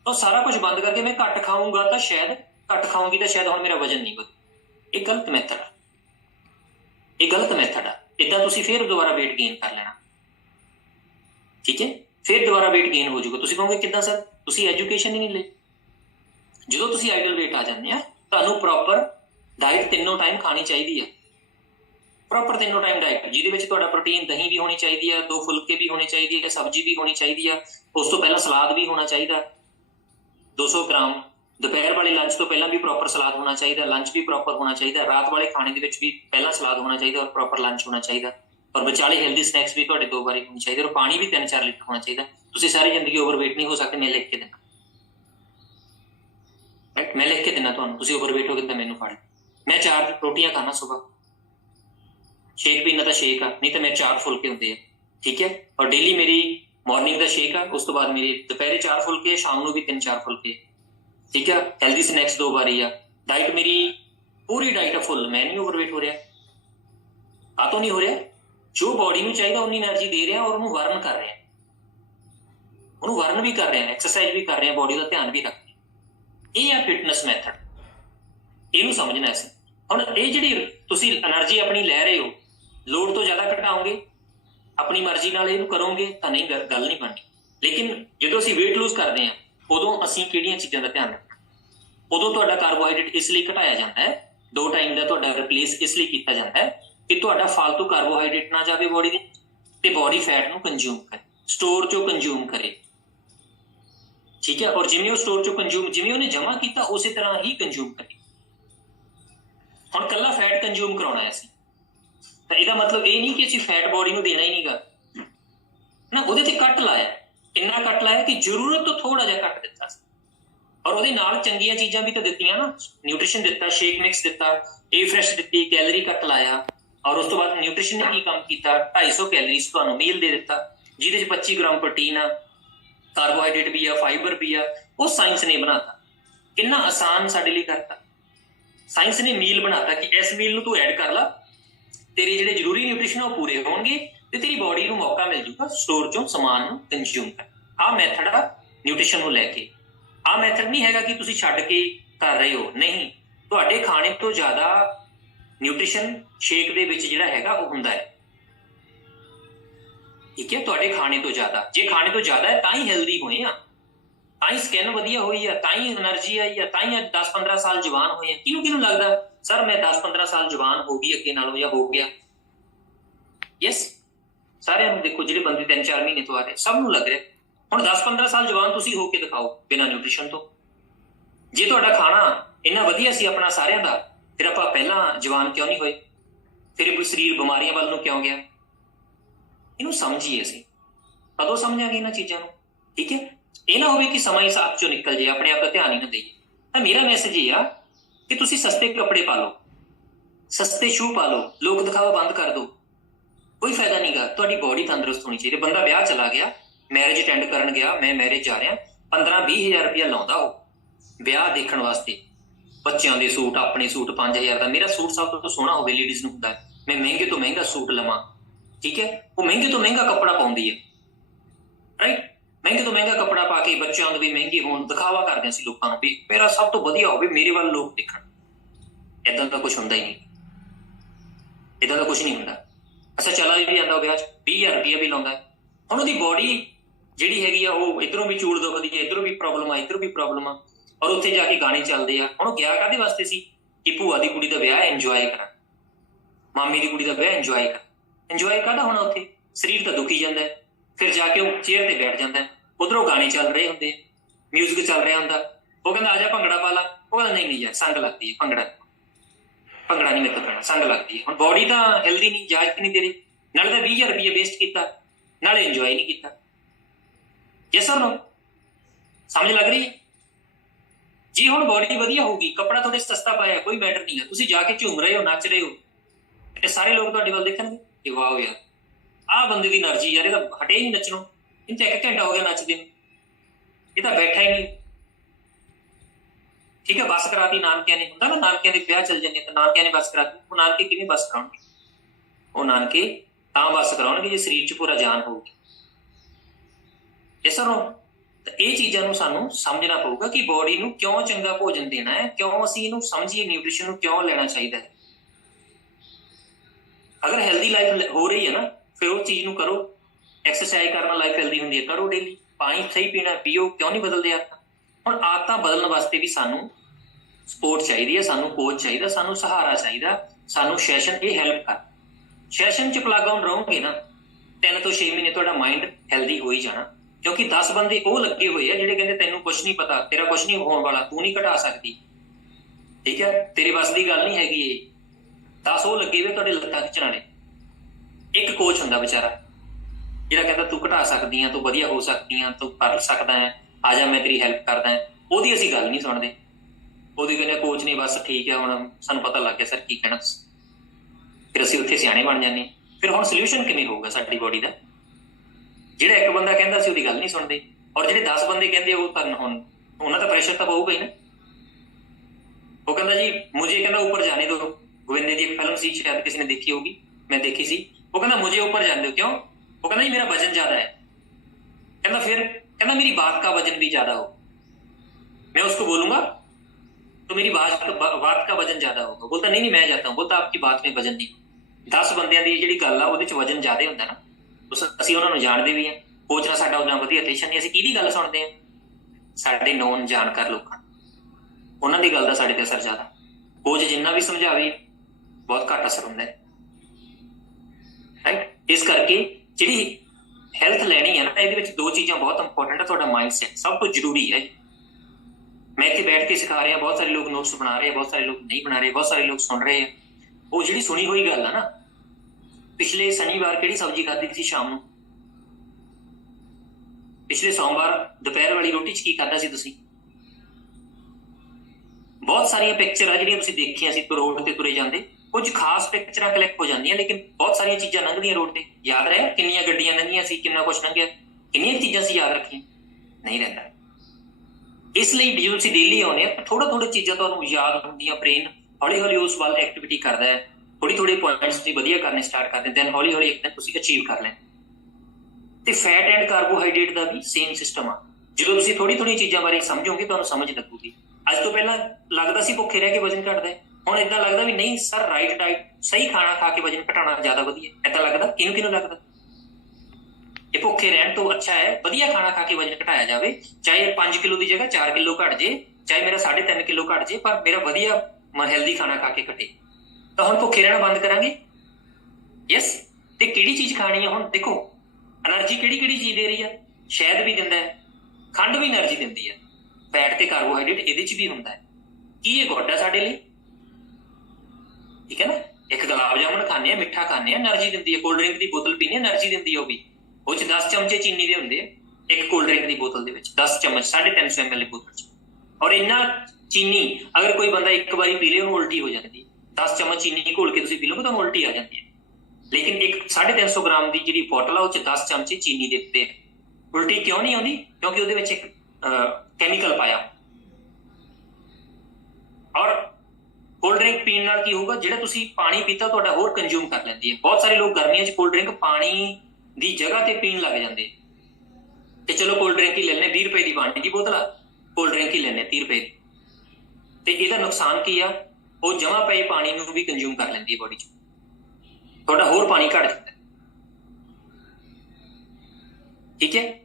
ਉਹ ਸਾਰਾ ਕੁਝ ਬੰਦ ਕਰਕੇ ਮੈਂ ਘੱਟ ਖਾਊਂਗਾ ਤਾਂ ਸ਼ਾਇਦ, ਘੱਟ ਖਾਊਂਗੀ ਤਾਂ ਸ਼ਾਇਦ ਹੁਣ ਮੇਰਾ ਵਜਨ ਨਹੀਂ ਵਧੂ। ਇਹ ਗਲਤ ਮੈਥਡ ਆ। ਇਹ ਗਲਤ ਮੈਥਡ ਆ। ਇਦਾਂ ਤੁਸੀਂ ਫੇਰ ਦੁਬਾਰਾ weight gain ਕਰ ਲੈਣਾ। ਠੀਕ ਹੈ? ਫਿਰ ਦੁਬਾਰਾ weight gain ਹੋ ਜਾਊਗਾ। ਤੁਸੀਂ ਕਹੋਗੇ, ਕਿੱਦਾਂ ਸਰ ਤੁਸੀਂ ਐਜੂਕੇਸ਼ਨ ਹੀ ਨਹੀਂ ਲਈ। ਜਦੋਂ ਤੁਸੀਂ ਆਈਡਲ weight ਆ ਜਾਂਦੇ ਆ, ਤੁਹਾਨੂੰ ਪ੍ਰੋਪਰ ਡਾਈਟ ਤਿੰਨੋਂ ਟਾਈਮ ਖਾਣੀ ਚਾਹੀਦੀ ਆ। ਪ੍ਰੋਪਰ ਤਿੰਨੋਂ ਟਾਈਮ ਡਾਈਟ ਜਿਹਦੇ ਵਿੱਚ ਤੁਹਾਡਾ ਪ੍ਰੋਟੀਨ ਦਹੀਂ ਵੀ ਹੋਣੀ ਚਾਹੀਦੀ ਹੈ ਦੋ ਫੁਲਕੇ ਵੀ ਹੋਣੇ ਚਾਹੀਦੇ ਹੈ ਸਬਜ਼ੀ ਵੀ ਹੋਣੀ ਚਾਹੀਦੀ ਆ, ਉਸ ਤੋਂ ਪਹਿਲਾਂ ਸਲਾਦ ਵੀ ਹੋਣਾ ਚਾਹੀਦਾ। 200 ਗ੍ਰਾਮ। ਦੁਪਹਿਰ ਵਾਲੇ ਲੰਚ ਤੋਂ ਪਹਿਲਾਂ ਵੀ ਪ੍ਰੋਪਰ ਸਲਾਦ ਹੋਣਾ ਚਾਹੀਦਾ ਲੰਚ ਵੀ ਪ੍ਰੋਪਰ ਹੋਣਾ ਚਾਹੀਦਾ, ਰਾਤ ਵਾਲੇ ਖਾਣੇ ਦੇ ਵਿੱਚ ਵੀ ਪਹਿਲਾਂ ਸਲਾਦ ਹੋਣਾ ਚਾਹੀਦਾ ਔਰ ਪ੍ਰੋਪਰ ਲੰਚ ਹੋਣਾ ਚਾਹੀਦਾ। ਔਰ ਵਿਚਾਲੇ ਹੈਲਦੀ ਸਨੈਕਸ ਵੀ ਤੁਹਾਡੇ ਦੋ ਵਾਰੀ ਹੋਣੇ ਚਾਹੀਦੇ ਔਰ ਪਾਣੀ ਵੀ 3-4 ਲੀਟਰ ਹੋਣਾ ਚਾਹੀਦਾ। ਤੁਸੀਂ ਸਾਰੀ ਜ਼ਿੰਦਗੀ ਓਵਰਵੇਟ ਨਹੀਂ ਹੋ ਸਕਦੇ, ਮੈਂ ਲਿਖ ਕੇ ਦਿੰਦਾ। ਰਾਈਟ ਮੈਂ ਲਿਖ ਕੇ ਦਿੰਦਾ ਤੁਹਾਨੂੰ, ਤੁਸੀਂ ਓਵਰਵੇਟ ਹੋ ਗਏ ਤਾਂ ਮੈਨੂੰ ਫੜ। ਮੈਂ ਚਾਰ ਰੋਟੀਆਂ ਖਾਣਾ ਸਵੇਰ ਸ਼ੇਕ ਪੀਣਾ ਤਾਂ ਸ਼ੇਕ ਆ, ਨਹੀਂ ਤਾਂ ਮੇਰੇ ਚਾਰ ਫੁਲਕੇ ਹੁੰਦੇ ਆ। ਠੀਕ ਹੈ? ਔਰ ਡੇਲੀ ਮੇਰੀ ਮਾਰਨਿੰਗ ਦਾ ਸ਼ੇਕ ਆ, ਉਸ ਤੋਂ ਬਾਅਦ ਮੇਰੇ ਦੁਪਹਿਰੇ ਚਾਰ ਫੁਲਕੇ, ਸ਼ਾਮ ਨੂੰ ਵੀ ਤਿੰਨ ਚਾਰ ਫੁਲਕੇ। ਠੀਕ ਆ? ਹੈਲਦੀ ਸਨੈਕਸ ਦੋ ਵਾਰੀ ਆ। ਡਾਈਟ ਮੇਰੀ ਪੂਰੀ ਡਾਈਟ ਫੁੱਲ ਮੈਂ ਨਹੀਂ ਓਵਰਵੇਟ ਹੋ ਰਿਹਾ। ਆ ਤੋਂ ਨਹੀਂ ਹੋ ਰਿਹਾ। ਜੋ ਬਾਡੀ ਨੂੰ ਚਾਹੀਦਾ ਉਹਨੀ એનર્ਜੀ ਦੇ ਰਿਹਾ ਔਰ ਉਹਨੂੰ ਵਰਨ ਕਰ ਰਿਹਾ। ਉਹਨੂੰ ਵਰਨ ਵੀ ਕਰ ਰਿਹਾ ਐਕਸਰਸਾਈਜ਼ ਵੀ ਕਰ ਰਹੇ ਹਾਂ ਬਾਡੀ ਦਾ ਧਿਆਨ ਵੀ ਰੱਖ ਇਹ ਹੈ ਫਿਟਨੈਸ ਮੈਥਡ ਇਹਨੂੰ ਸਮਝਣਾ ਹੈ ਹੁਣ ਇਹ ਜਿਹੜੀ ਤੁਸੀਂ એનર્ਜੀ ਆਪਣੀ ਲੈ ਰਹੇ ਹੋ ਲੋਡ ਤੋਂ ਜ਼ਿਆਦਾ ਘਟਾਓਗੇ, ਆਪਣੀ ਮਰਜ਼ੀ ਨਾਲ ਇਹਨੂੰ ਕਰੋਗੇ, ਤਾਂ ਨਹੀਂ ਗੱਲ ਨਹੀਂ ਬਣਦੀ। ਲੇਕਿਨ ਜਦੋਂ ਅਸੀਂ weight lose ਕਰਦੇ ਹਾਂ, ਉਦੋਂ ਅਸੀਂ ਕਿਹੜੀਆਂ ਚੀਜ਼ਾਂ ਦਾ ਧਿਆਨ ਰੱਖਣਾ? ਉਦੋਂ ਤੁਹਾਡਾ ਕਾਰਬੋਹਾਈਡਰੇਟ ਇਸ ਲਈ ਘਟਾਇਆ ਜਾਂਦਾ ਹੈ, ਦੋ ਟਾਈਮ ਦਾ ਤੁਹਾਡਾ ਰਿਪਲੇਸ ਇਸ ਲਈ ਕੀਤਾ ਜਾਂਦਾ ਹੈ ਕਿ ਤੁਹਾਡਾ ਫालतू ਕਾਰਬੋਹਾਈਡਰੇਟ ਨਾ ਜਾਵੇ ਬੋਡੀ ਦੇ ਤੇ ਬੋਡੀ ਫੈਟ ਨੂੰ ਕੰਜ਼ਿਊਮ ਕਰੇ। ਸਟੋਰ ਚੋਂ ਕੰਜ਼ਿਊਮ ਕਰੇ। ਠੀਕ ਹੈ? ਔਰ ਜਿਵੇਂ ਉਹ ਸਟੋਰ ਚੋਂ ਕੰਜ਼ਿਊਮ ਜਿਵੇਂ ਉਹਨੇ ਜਮਾ ਕੀਤਾ, ਉਸੇ ਤਰ੍ਹਾਂ ਹੀ ਕੰਜ਼ਿਊਮ ਕਰੇ। ਹੁਣ ਕੱਲਾ ਫੈਟ ਕੰਜ਼ਿਊਮ ਕਰਾਉਣਾ ਹੈ ਅਸੀਂ। ਤਾਂ ਇਹਦਾ ਮਤਲਬ ਇਹ ਨਹੀਂ ਕਿ ਅਸੀਂ ਫੈਟ ਬੋਡੀ ਨੂੰ ਦੇਣਾ ਹੀ ਨਹੀਂਗਾ ਨਾ, ਉਹਦੇ ਤੇ ਕੱਟ ਲਾਇਆ। ਇੰਨਾ ਕੱਟ ਲਾਇਆ ਕਿ ਜ਼ਰੂਰਤ ਤੋਂ ਥੋੜਾ ਜਿਹਾ ਕੱਟ ਦਿੱਤਾ ਸੀ। ਔਰ ਉਹਦੇ ਨਾਲ ਚੰਗੀਆਂ ਚੀਜ਼ਾਂ ਵੀ ਤਾਂ ਦਿੱਤੀਆਂ ਨਾ। ਨਿਊਟ੍ਰੀਸ਼ਨ ਦਿੱਤਾ ਸ਼ੇਕ ਮਿਕਸ ਦਿੱਤਾ ਏ ਫਰੈਸ਼ ਦਿੱਤੀ ਕੈਲਰੀ ਕੱਟ ਲਾਇਆ। ਔਰ ਉਸ ਤੋਂ ਬਾਅਦ ਨਿਊਟ੍ਰੀਸ਼ਨ ਨੇ ਕੀ ਕੰਮ ਕੀਤਾ? 250 ਕੈਲਰੀਜ਼ ਤੁਹਾਨੂੰ ਮੀਲ ਦੇ ਦਿੱਤਾ, ਜਿਹਦੇ ਚ 25 ਗ੍ਰਾਮ ਪ੍ਰੋਟੀਨ ਆ ਕਾਰਬੋਹਾਈਡਰੇਟ ਵੀ ਆ ਫਾਈਬਰ ਵੀ ਆ, ਉਹ ਸਾਇੰਸ ਨੇ ਬਣਾਤਾ। ਕਿੰਨਾ ਆਸਾਨ ਸਾਡੇ ਲਈ ਕਰਤਾ। ਸਾਇੰਸ ਨੇ ਮੀਲ ਬਣਾਤਾ ਕਿ ਇਸ ਮੀਲ ਨੂੰ ਤੂੰ ਐਡ ਕਰ ਲਾ। ਤੇਰੇ ਜਿਹੜੇ ਜ਼ਰੂਰੀ ਨਿਊਟ੍ਰੀਸ਼ਨ ਉਹ ਪੂਰੇ ਹੋਣਗੇ ਤੇ ਤੇਰੀ ਬਾਡੀ ਨੂੰ ਮੌਕਾ ਮਿਲ ਜੂਗਾ ਸਟੋਰ ਚੋਂ ਸਮਾਨ ਨੂੰ ਕੰਜ਼ਿਊਮ ਕਰ ਆ ਮੈਥਡ ਆ ਨਿਊਟ੍ਰੀਸ਼ਨ ਨੂੰ ਲੈ ਕੇ। ਆ ਮੈਥਡ ਨਹੀਂ ਹੈਗਾ ਕਿ ਤੁਸੀਂ ਛੱਡ ਕੇ ਕਰ ਰਹੇ ਹੋ। ਨਹੀਂ, ਤੁਹਾਡੇ ਖਾਣੇ ਤੋਂ ਜ਼ਿਆਦਾ ਨਿਊਟ੍ਰੀਸ਼ਨ ਸ਼ੇਕ ਦੇ ਵਿੱਚ ਜਿਹੜਾ ਹੈਗਾ ਉਹ ਹੁੰਦਾ ਹੈ। ਠੀਕ ਹੈ, ਤੁਹਾਡੇ ਖਾਣੇ ਤੋਂ ਜ਼ਿਆਦਾ। ਜੇ ਖਾਣੇ ਤੋਂ ਜ਼ਿਆਦਾ ਹੈ, ਤਾਂ ਹੀ ਹੈਲਦੀ ਹੋਏ ਆ। ਤਾਂ ਹੀ ਸਕਿਨ ਵਧੀਆ ਹੋਈ ਆ, ਤਾਂ ਹੀ એનર્ਜੀ ਆਈ ਆ, ਤਾਂ ਹੀ 10-15 ਸਾਲ ਜਵਾਨ ਹੋਏ ਆ। ਕਿਉਂ ਕਿਉਂ ਲੱਗਦਾ, ਸਰ, ਮੈਂ 10-15 ਸਾਲ ਜਵਾਨ ਹੋ ਗਈ, ਅੱਗੇ ਨਾਲੋਂ ਜਾਂ ਹੋ ਗਿਆ? ਯੈਸ ਸਾਰਿਆਂ ਨੂੰ ਦੇਖੋ, ਜਿਹੜੇ ਬੰਦੇ 3-4 ਮਹੀਨੇ ਤੋਂ ਆ ਰਹੇ, ਸਭ ਨੂੰ ਲੱਗ ਰਿਹਾ। ਹੁਣ 10-15 ਸਾਲ ਜਵਾਨ ਤੁਸੀਂ ਹੋ ਕੇ ਦਿਖਾਓ, ਬਿਨਾਂ ਨਿਊਟ੍ਰੀਸ਼ਨ ਤੋਂ। ਜੇ ਤੁਹਾਡਾ ਖਾਣਾ ਇੰਨਾ ਵਧੀਆ ਸੀ ਆਪਣਾ ਸਾਰਿਆਂ ਦਾ ਫਿਰ ਆਪਾਂ ਪਹਿਲਾਂ ਜਵਾਨ ਕਿਉਂ ਨਹੀਂ ਹੋਏ? ਫਿਰ ਇਹ ਸਰੀਰ ਬਿਮਾਰੀਆਂ ਵੱਲ ਨੂੰ ਕਿਉਂ ਗਿਆ? ਇਹਨੂੰ ਸਮਝੀਏ ਅਸੀਂ। ਕਦੋਂ ਸਮਝਾਂਗੇ ਇਹਨਾਂ ਚੀਜ਼ਾਂ ਨੂੰ? ਠੀਕ ਹੈ? ਇਹ ਨਾ ਹੋਵੇ ਕਿ ਸਮਾਂ ਹੀ ਸਾਥ ਚੋਂ ਨਿਕਲ ਜੇ ਆਪਣੇ ਆਪ ਦਾ ਧਿਆਨ ਹੀ ਨਾ ਦੇਈਏ। ਤਾਂ ਮੇਰਾ ਮੈਸੇਜ ਇਹ ਆ ਕਿ ਤੁਸੀਂ ਸਸਤੇ ਕੱਪੜੇ ਪਾ ਲਓ। ਸਸਤੇ ਸ਼ੂ ਪਾ ਲਓ। ਲੋਕ ਦਿਖਾਵਾ ਬੰਦ ਕਰ ਦਿਓ ਕੋਈ ਫਾਇਦਾ ਨਹੀਂਗਾ ਤੁਹਾਡੀ ਬਾਡੀ ਤੰਦਰੁਸਤ ਹੋਣੀ ਚਾਹੀਦੀ। ਬੰਦਾ ਵਿਆਹ ਚਲਾ ਗਿਆ ਮੈਰਿਜ ਅਟੈਂਡ ਕਰਨ ਗਿਆ, ਮੈਂ ਮੈਰਿਜ ਜਾ ਰਿਹਾ 15 20000 ਰੁਪਇਆ ਲਾਉਂਦਾ ਉਹ। ਵਿਆਹ ਦੇਖਣ ਵਾਸਤੇ। ਬੱਚਿਆਂ ਦੇ ਸੂਟ, ਆਪਣੇ ਸੂਟ 5000 ਦਾ। ਮੇਰਾ ਸੂਟ ਸਭ ਤੋਂ ਸੋਹਣਾ ਹੋਵੇ ਲੇਡੀਜ਼ ਨੂੰ ਹੁੰਦਾ ਮੈਂ ਮਹਿੰਗੇ ਤੋਂ ਮਹਿੰਗਾ ਸੂਟ ਲਵਾਂ। ਠੀਕ ਹੈ? ਉਹ ਮਹਿੰਗੇ ਤੋਂ ਮਹਿੰਗਾ ਕੱਪੜਾ ਪਾਉਂਦੀ ਹੈ। ਰਾਈਟ ਮਹਿੰਗੇ ਤੋਂ ਮਹਿੰਗਾ ਕੱਪੜਾ ਪਾ ਕੇ ਬੱਚਿਆਂ ਨੂੰ ਵੀ ਮਹਿੰਗੇ ਹੋਣ, ਦਿਖਾਵਾ ਕਰਦੇ ਸੀ ਲੋਕਾਂ ਨੂੰ ਵੀ। ਮੇਰਾ ਸਭ ਤੋਂ ਵਧੀਆ ਹੋਵੇ, ਮੇਰੇ ਵੱਲ ਲੋਕ ਦੇਖਣ। ਇਦਾਂ ਦਾ ਕੁਝ ਹੁੰਦਾ ਹੀ ਨਹੀਂ। ਇਦਾਂ ਦਾ ਕੁਝ ਨਹੀਂ ਹੁੰਦਾ। ਅੱਛਾ, ਚਲਾ ਵੀ ਜਾਂਦਾ ਉਹ ਵਿਆਹ 'ਚ। 20000 ਰੁਪਇਆ ਵੀ ਲਾਉਂਦਾ। ਹੁਣ ਉਹਦੀ ਬਾਡੀ ਜਿਹੜੀ ਹੈਗੀ ਆ, ਉਹ ਇਧਰੋਂ ਵੀ ਚੂੜ ਦੁਖਦੀ ਹੈ, ਇਧਰੋਂ ਵੀ ਪ੍ਰੋਬਲਮ ਆ, ਇਧਰੋਂ ਵੀ ਪ੍ਰੋਬਲਮ ਆ। ਔਰ ਉੱਥੇ ਜਾ ਕੇ ਗਾਣੇ ਚੱਲਦੇ ਆ। ਹੁਣ ਉਹ ਗਿਆ ਕਾਦੇ ਵਾਸਤੇ ਸੀ? ਕਿ ਭੂਆ ਦੀ ਕੁੜੀ ਦਾ ਵਿਆਹ ਇੰਜੋਏ ਕਰਾਂ। ਮਾਮੀ ਦੀ ਕੁੜੀ ਦਾ ਵਿਆਹ ਇੰਜੋਏ ਕਰ। ਇੰਜੋਏ ਕਾਹਦਾ ਹੋਣਾ ਉੱਥੇ? ਸਰੀਰ ਤਾਂ ਦੁਖੀ ਜਾਂਦਾ ਹੈ। ਫਿਰ ਜਾ ਕੇ ਉਹ ਚੇਅਰ ਤੇ ਬੈਠ ਜਾਂਦਾ ਉਧਰੋਂ ਗਾਣੇ ਚੱਲ ਰਹੇ ਹੁੰਦੇ ਮਿਊਜ਼ਿਕ ਚੱਲ ਰਿਹਾ ਹੁੰਦਾ। ਉਹ ਕਹਿੰਦਾ, ਆ ਜਾ ਭੰਗੜਾ ਪਾ ਲਾ। ਉਹ ਕਹਿੰਦਾ, ਨਹੀਂ ਨਹੀਂ ਯਾਰ, ਸੰਗ ਲੱਗਦੀ ਹੈ, ਭੰਗੜਾ ਭੰਗੜਾ ਨਹੀਂ ਮੇਰੇ ਤੋਂ ਪੈਣਾ, ਸੰਗ ਲੱਗਦੀ ਹੈ। ਹੁਣ ਬਾਡੀ ਤਾਂ ਹੈਲਦੀ ਨਹੀਂ ਜਾਇਜ਼ ਨਹੀਂ ਦੇ ਰਹੀ ਨਾਲੇ ਤਾਂ 20000 ਰੁਪਏ ਵੇਸਟ ਕੀਤਾ। ਨਾਲੇ ਇੰਜੋਏ ਨਹੀਂ ਕੀਤਾ। ਯੈਸ অর ਨੋ ਸਮਝ ਲੱਗ ਰਹੀ ਹੈ? ਜੀ ਹੁਣ ਬੋਡੀ ਵਧੀਆ ਹੋਊਗੀ, ਕੱਪੜਾ ਤੁਹਾਡੇ ਸਸਤਾ ਪਾਇਆ, ਕੋਈ ਮੈਟਰ ਨਹੀਂ ਹੈ। ਤੁਸੀਂ ਜਾ ਕੇ ਝੂਮ ਰਹੇ ਹੋ, ਨੱਚ ਰਹੇ ਹੋ। ਤੇ ਸਾਰੇ ਲੋਕ ਤੁਹਾਡੇ ਵੱਲ ਦੇਖਣਗੇ। ਕਿ ਵਾਓ ਯਾਰ, ਆਹ ਬੰਦੇ ਦੀ એનર્ਜੀ ਯਾਰ, ਇਹਦਾ ਹਟੇ ਹੀ ਨੱਚਣੋਂ। ਇਹ ਤਾਂ ਇੱਕ ਘੰਟਾ ਹੋ ਗਿਆ ਨੱਚਦੇ ਨੂੰ। ਇਹ ਤਾਂ ਬੈਠਾ ਹੀ ਨਹੀਂ। ਠੀਕ ਹੈ, ਬਸ ਕਰਾਤੀ ਨਾਨਕਿਆਂ ਨੇ। ਹੁੰਦਾ ਨਾ, ਨਾਨਕਿਆਂ ਦੇ ਵਿਆਹ ਚੱਲ ਜਾਂਦੇ ਤਾਂ ਨਾਨਕਿਆਂ ਨੇ ਬਸ ਕਰਾਤੀ। ਉਹ ਨਾਨਕੇ ਕਿਵੇਂ ਬਸ ਕਰਾਉਣਗੇ? ਉਹ ਨਾਨਕੇ ਤਾਂ ਬਸ ਕਰਾਉਣਗੇ ਜੇ ਸਰੀਰ 'ਚ ਪੂਰਾ ਜਾਨ ਹੋਊਗੀ। ਇਸ ਤਾਂ ਇਹ ਚੀਜ਼ਾਂ ਨੂੰ ਸਾਨੂੰ ਸਮਝਣਾ ਪਊਗਾ ਕਿ ਬੋਡੀ ਨੂੰ ਕਿਉਂ ਚੰਗਾ ਭੋਜਨ ਦੇਣਾ ਹੈ, ਕਿਉਂ ਅਸੀਂ ਇਹਨੂੰ ਸਮਝੀਏ ਨਿਊਟ੍ਰੀਸ਼ਨ ਨੂੰ ਕਿਉਂ ਲੈਣਾ ਚਾਹੀਦਾ ਹੈ। ਅਗਰ ਹੈਲਦੀ ਲਾਈਫ ਹੋ ਰਹੀ ਹੈ ਨਾ, ਫਿਰ ਉਹ ਚੀਜ਼ ਨੂੰ ਕਰੋ। ਐਕਸਰਸਾਈਜ਼ ਕਰਨਾ ਲਾਈਫ ਹੈਲਦੀ ਹੁੰਦੀ ਹੈ, ਕਰੋ ਡੇਲੀ ਪਾਣੀ ਸਹੀ ਪੀਣਾ ਪੀਓ, ਕਿਉਂ ਨਹੀਂ ਬਦਲਦੇ ਆਦਤਾਂ? ਹੁਣ ਆਦਤਾਂ ਬਦਲਣ ਵਾਸਤੇ ਵੀ ਸਾਨੂੰ ਸਪੋਰਟ ਚਾਹੀਦੀ ਹੈ, ਸਾਨੂੰ ਕੋਚ ਚਾਹੀਦਾ, ਸਾਨੂੰ ਸਹਾਰਾ ਚਾਹੀਦਾ, ਸਾਨੂੰ ਸੈਸ਼ਨ ਇਹ ਹੈਲਪ ਕਰ। ਸੈਸ਼ਨ ਚ ਪਲੱਗ ਆਨ ਰਹੋਗੇ ਨਾ 3 ਤੋਂ 6 ਮਹੀਨੇ ਤੁਹਾਡਾ ਮਾਈਂਡ ਹੈਲਦੀ ਹੋ ਹੀ ਜਾਣਾ। ਕਿਉਂਕਿ 10 ਬੰਦੇ ਉਹ ਲੱਗੇ ਹੋਏ ਆ ਜਿਹੜੇ ਕਹਿੰਦੇ ਤੈਨੂੰ ਕੁਝ ਨਹੀਂ ਪਤਾ, ਤੇਰਾ ਕੁਝ ਨਹੀਂ ਹੋਣ ਵਾਲਾ, ਤੂੰ ਨਹੀਂ ਘਟਾ ਸਕਦੀ। ਠੀਕ ਹੈ? ਤੇਰੇ ਵੱਸ ਦੀ ਗੱਲ ਨਹੀਂ ਹੈਗੀ ਇਹ। 10 ਉਹ ਲੱਗੇ ਹੋਏ ਤੁਹਾਡੇ ਲੱਤਾਂ ਖਿੱਚਣ ਇੱਕ ਕੋਚ ਹੁੰਦਾ ਵਿਚਾਰਾ, ਜਿਹੜਾ ਕਹਿੰਦਾ ਤੂੰ ਘਟਾ ਸਕਦੀ ਆ, ਤੂੰ ਵਧੀਆ ਹੋ ਸਕਦੀ ਆ, ਤੂੰ ਕਰ ਸਕਦਾ ਹੈ, ਆ ਜਾ ਮੈਂ ਤੇਰੀ ਹੈਲਪ ਕਰਦਾ ਹਾਂ। ਉਹਦੀ ਅਸੀਂ ਗੱਲ ਨਹੀਂ ਸੁਣਦੇ। ਉਹਦੀ ਕਹਿੰਦੇ ਕੋਚ ਨਹੀਂ ਬਸ ਠੀਕ ਹੈ ਹੁਣ ਸਾਨੂੰ ਪਤਾ ਲੱਗ ਗਿਆ ਸਰ ਕੀ ਕਹਿਣਾ ਫਿਰ ਅਸੀਂ ਉੱਥੇ ਸਿਆਣੇ ਬਣ ਜਾਂਦੇ ਫਿਰ ਹੁਣ ਸੋਲੂਸ਼ਨ ਕਿਵੇਂ ਹੋਊਗਾ ਸਾਡੀ ਬਾਡੀ ਦਾ? ਜਿਹੜਾ ਇੱਕ ਬੰਦਾ ਕਹਿੰਦਾ ਸੀ ਉਹਦੀ ਗੱਲ ਨਹੀਂ ਸੁਣਦੇ ਔਰ ਜਿਹੜੇ 10 ਬੰਦੇ ਕਹਿੰਦੇ ਉਹ ਤਾਂ ਹੁਣ ਉਹਨਾਂ ਦਾ ਪ੍ਰੈਸ਼ਰ ਤਾਂ ਪਊਗਾ ਹੀ ਨਾ ਉਹ ਕਹਿੰਦਾ ਜੀ ਮੁਝੇ ਕਹਿੰਦਾ ਉੱਪਰ ਜਾਣੇ ਦਿਓ ਗੋਵਿੰਦੇ ਦੀ ਇੱਕ ਫਿਲਮ ਸੀ ਸ਼ਾਇਦ ਕਿਸੇ ਨੇ ਦੇਖੀ ਹੋਗੀ ਮੈਂ ਦੇਖੀ ਸੀ ਉਹ ਕਹਿੰਦਾ ਮੁਝੇ ਉੱਪਰ ਜਾਣੇ ਦਿਓ ਕਿਉਂ ਉਹ ਕਹਿੰਦਾ ਜੀ ਮੇਰਾ ਵਜਨ ਜ਼ਿਆਦਾ ਹੈ कहना फिर कहना मेरी बात का वजन भी ज्यादा हो मैं उसको बोलूंगा तो मेरी बात का बात का वजन ज्यादा होगा बोलता नहीं नहीं मैं जाता हूं बोलता आपकी बात में वजन नहीं 10 ਬੰਦਿਆਂ ਦੀ ਜਿਹੜੀ ਗੱਲ ਆ ਉਹਦੇ ਚ ਵਜਨ ਜ਼ਿਆਦਾ ਹੁੰਦਾ ਨਾ ਉਸ ਅਸੀਂ ਉਹਨਾਂ ਨੂੰ ਜਾਣਦੇ ਵੀ ਆ। ਕੋਚ ਨਾਲ ਸਾਡਾ ਉਹਨਾਂ ਵਧੀਆ ਰਿਲੇਸ਼ਨ ਨਹੀਂ। ਅਸੀਂ ਕਿਹਦੀ ਗੱਲ ਸੁਣਦੇ ਆ। ਸਾਡੇ ਨੋਨ ਜਾਣਕਾਰ ਲੋਕਾਂ ਉਹਨਾਂ ਦੀ ਗੱਲ ਦਾ ਸਾਡੇ ਤੇ ਅਸਰ ਜ਼ਿਆਦਾ। ਕੋਚ ਜਿੰਨਾ ਵੀ ਸਮਝਾਵੇ, ਬਹੁਤ ਘੱਟ ਅਸਰ ਹੁੰਦਾ ਹੈ। ਰਾਈਟ ਇਸ ਕਰਕੇ ਜਿਹੜੀ ਹੈਲਥ ਲੈਣੀ ਹੈ ਨਾ ਇਹਦੇ ਵਿੱਚ ਦੋ ਚੀਜ਼ਾਂ ਬਹੁਤ ਇੰਪੋਰਟੈਂਟ ਹੈ ਤੁਹਾਡਾ ਮਾਈਂਡਸੈਟ ਸਭ ਤੋਂ ਜ਼ਰੂਰੀ ਹੈ ਮੈਂ ਇੱਥੇ ਬੈਠ ਕੇ ਸਿਖਾ ਰਿਹਾ। ਬਹੁਤ ਸਾਰੇ ਲੋਕ ਨੋਟਸ ਬਣਾ ਰਹੇ ਬਹੁਤ ਸਾਰੇ ਲੋਕ ਨਹੀਂ ਬਣਾ ਰਹੇ, ਬਹੁਤ ਸਾਰੇ ਲੋਕ ਸੁਣ ਰਹੇ ਆ। ਉਹ ਜਿਹੜੀ ਸੁਣੀ ਹੋਈ ਗੱਲ ਆ ਨਾ ਪਿਛਲੇ ਸ਼ਨੀਵਾਰ ਕਿਹੜੀ ਸਬਜ਼ੀ ਖਾਧੀ ਸੀ ਸ਼ਾਮ ਨੂੰ? ਪਿਛਲੇ ਸੋਮਵਾਰ, ਦੁਪਹਿਰ ਵਾਲੀ ਰੋਟੀ 'ਚ ਕੀ ਖਾਧਾ ਸੀ ਤੁਸੀਂ? ਬਹੁਤ ਸਾਰੀਆਂ ਪਿਕਚਰ ਆ ਜਿਹੜੀਆਂ ਤੁਸੀਂ ਦੇਖੀਆਂ ਸੀ ਰੋਡ ਤੇ ਤੁਰੇ ਜਾਂਦੇ। ਕੁਝ ਖਾਸ ਪਿਕਚਰਾਂ ਕਲੈਕਟ ਹੋ ਜਾਂਦੀਆਂ, ਲੇਕਿਨ ਬਹੁਤ ਸਾਰੀਆਂ ਚੀਜ਼ਾਂ ਲੰਘਦੀਆਂ ਰੋਡ ਤੇ। ਯਾਦ ਰਹੇ, ਕਿੰਨੀਆਂ ਗੱਡੀਆਂ ਲੰਘੀਆਂ ਸੀ, ਕਿੰਨਾ ਕੁਝ ਲੰਘਿਆ। ਕਿੰਨੀਆਂ ਚੀਜ਼ਾਂ ਸੀ ਯਾਦ ਰੱਖੀਆਂ? ਨਹੀਂ ਰਹਿੰਦਾ। ਇਸ ਲਈ ਜਦੋਂ ਤੁਸੀਂ ਡੇਲੀ ਆਉਂਦੇ ਆ ਥੋੜਾ ਥੋੜਾ ਚੀਜ਼ਾਂ ਤੁਹਾਨੂੰ ਯਾਦ ਹੁੰਦੀਆਂ ਬ੍ਰੇਨ ਹੌਲੀ ਹੌਲੀ ਉਸ ਵੱਲ ਐਕਟੀਵਿਟੀ ਕਰਦਾ ਹੈ। ਥੋੜੀ ਥੋੜੀ ਪੁਆਇੰਟਸ ਤੁਸੀਂ ਵਧੀਆ ਕਰਨੇ ਸਟਾਰਟ ਕਰਦੇ ਦੈਨ ਹੌਲੀ ਹੌਲੀ ਇੱਕ ਦਿਨ ਤੁਸੀਂ ਅਚੀਵ ਕਰ ਲੈਂਦੇ ਤੇ ਫੈਟ ਐਂਡ ਕਾਰਬੋਹਾਈਡਰੇਟ ਦਾ ਵੀ ਸੇਮ ਸਿਸਟਮ ਆ। ਜਦੋਂ ਤੁਸੀਂ ਥੋੜੀ ਥੋੜੀ ਚੀਜ਼ਾਂ ਬਾਰੇ ਸਮਝੋਗੇ, ਤੁਹਾਨੂੰ ਸਮਝ ਲੱਗੂਗੀ। ਅੱਜ ਤੋਂ ਪਹਿਲਾਂ ਲੱਗਦਾ ਸੀ ਭੁੱਖੇ ਰਹਿ ਕੇ ਵਜ਼ਨ ਘਟਦਾ ਹੈ। ਹੁਣ ਇਦਾਂ ਲੱਗਦਾ ਵੀ ਨਹੀਂ ਸਰ ਰਾਈਟ ਡਾਈਟ ਸਹੀ ਖਾਣਾ ਖਾ ਕੇ ਵਜ਼ਨ ਘਟਾਉਣਾ ਜ਼ਿਆਦਾ ਵਧੀਆ ਇਦਾਂ ਲੱਗਦਾ? ਕਿਹਨੂੰ ਕਿਹਨੂੰ ਲੱਗਦਾ? ਇਹ ਭੁੱਖੇ ਰਹਿਣ ਤੋਂ ਅੱਛਾ ਹੈ, ਵਧੀਆ ਖਾਣਾ ਖਾ ਕੇ ਵਜ਼ਨ ਘਟਾਇਆ ਜਾਵੇ, ਚਾਹੇ 5 ਕਿਲੋ ਦੀ ਜਗ੍ਹਾ 4 ਕਿਲੋ ਘਟ ਜੇ, ਚਾਹੇ ਮੇਰਾ 3.5 ਕਿਲੋ ਘਟ ਜੇ, ਪਰ ਮੇਰਾ ਵਧੀਆ ਹੈਲਦੀ ਖਾਣਾ ਖਾ ਕੇ ਘਟੇ। ਤਾਂ ਹੁਣ ਭੁੱਖੇ ਰਹਿਣਾ ਬੰਦ ਕਰਾਂਗੇ? ਯੈਸ ਤੇ ਕਿਹੜੀ ਚੀਜ਼ ਖਾਣੀ ਹੈ ਹੁਣ? ਦੇਖੋ એનર્ਜੀ ਕਿਹੜੀ ਕਿਹੜੀ ਚੀਜ਼ ਦੇ ਰਹੀ ਆ? ਸ਼ਹਿਦ ਵੀ ਦਿੰਦਾ ਹੈ, ਖੰਡ ਵੀ એનર્ਜੀ ਦਿੰਦੀ ਹੈ ਫੈਟ ਤੇ ਕਾਰਬੋਹਾਈਡਰੇਟ ਇਹਦੇ 'ਚ ਵੀ ਹੁੰਦਾ ਹੈ। ਕੀ ਇਹ ਗੋਡਾ ਸਾਡੇ ਲਈ? ਠੀਕ ਹੈ ਨਾ? ਇੱਕ ਗੁਲਾਬ ਜਾਮਣ ਖਾਣੇ ਆ, ਮਿੱਠਾ ਖਾਣੇ ਆ એનર્ਜੀ ਦਿੰਦੀ ਹੈ ਕੋਲਡ ਡਰਿੰਕ ਦੀ ਬੋਤਲ ਪੀਣੀ ਹੈ એનર્ਜੀ ਦਿੰਦੀ ਹੈ ਉਹ ਵੀ। ਉਹ 'ਚ 10 ਚਮਚੇ ਚੀਨੀ ਦੇ ਹੁੰਦੇ ਆ, ਇੱਕ ਕੋਲਡ ਡਰਿੰਕ ਦੀ ਬੋਤਲ ਦੇ ਵਿੱਚ। 10 ਚਮਚ 350 ml ਬੋਤਲ 'ਚ। ਔਰ ਇੰਨਾ ਚੀਨੀ, ਅਗਰ ਕੋਈ ਬੰਦਾ ਇੱਕ ਵਾਰੀ ਪੀ ਲੇ ਉਹ ਉਲਟੀ ਹੋ ਜਾਂਦੀ ਹੈ 10 ਚਮਚ ਚੀਨੀ ਘੋਲ ਕੇ ਤੁਸੀਂ ਪੀ ਲਓਗੇ ਤੁਹਾਨੂੰ ਉਲਟੀ ਆ ਜਾਂਦੀ ਹੈ। ਲੇਕਿਨ ਇੱਕ 350 ਗ੍ਰਾਮ ਦੀ ਜਿਹੜੀ ਬੋਟਲ ਆ, ਉਹ ਚ 10 ਚਮਚੇ ਚੀਨੀ ਦੇ ਦਿੱਤੇ ਉਲਟੀ ਕਿਉਂ ਨਹੀਂ ਆਉਂਦੀ? ਕਿਉਂਕਿ ਉਹਦੇ ਵਿੱਚ ਇੱਕ ਕੈਮੀਕਲ ਪਾਇਆ। ਔਰ ਕੋਲਡ ਡਰਿੰਕ ਪੀਣ ਨਾਲ ਕੀ ਹੋਊਗਾ? ਜਿਹੜਾ ਤੁਸੀਂ ਪਾਣੀ ਪੀਤਾ ਤੁਹਾਡਾ ਹੋਰ ਕੰਜ਼ੂਮ ਕਰ ਲੈਂਦੀ ਹੈ। ਬਹੁਤ ਸਾਰੇ ਲੋਕ ਗਰਮੀਆਂ 'ਚ ਕੋਲਡ ਡਰਿੰਕ ਪਾਣੀ ਦੀ ਜਗ੍ਹਾ ਤੇ ਪੀਣ ਲੱਗ ਜਾਂਦੇ। ਤੇ ਚਲੋ ਕੋਲਡ ਡਰਿੰਕ ਹੀ ਲੈ ਲੈਣੇ 20 ਰੁਪਏ ਦੀ ਪਾਣੀ ਦੀ ਬੋਤਲ ਆ। ਕੋਲਡ ਡਰਿੰਕ ਹੀ ਲੈਣੇ 30 ਰੁਪਏ ਦੀ। ਤੇ ਇਹਦਾ ਨੁਕਸਾਨ ਕੀ ਆ? ਉਹ ਜਮਾ ਪਏ ਪਾਣੀ ਨੂੰ ਵੀ ਕੰਜ਼ਿਊਮ ਕਰ ਲੈਂਦੀ ਹੈ ਬੋਡੀ 'ਚ। ਤੁਹਾਡਾ ਹੋਰ ਪਾਣੀ ਘਟ ਜਾਂਦਾ ਠੀਕ ਹੈ?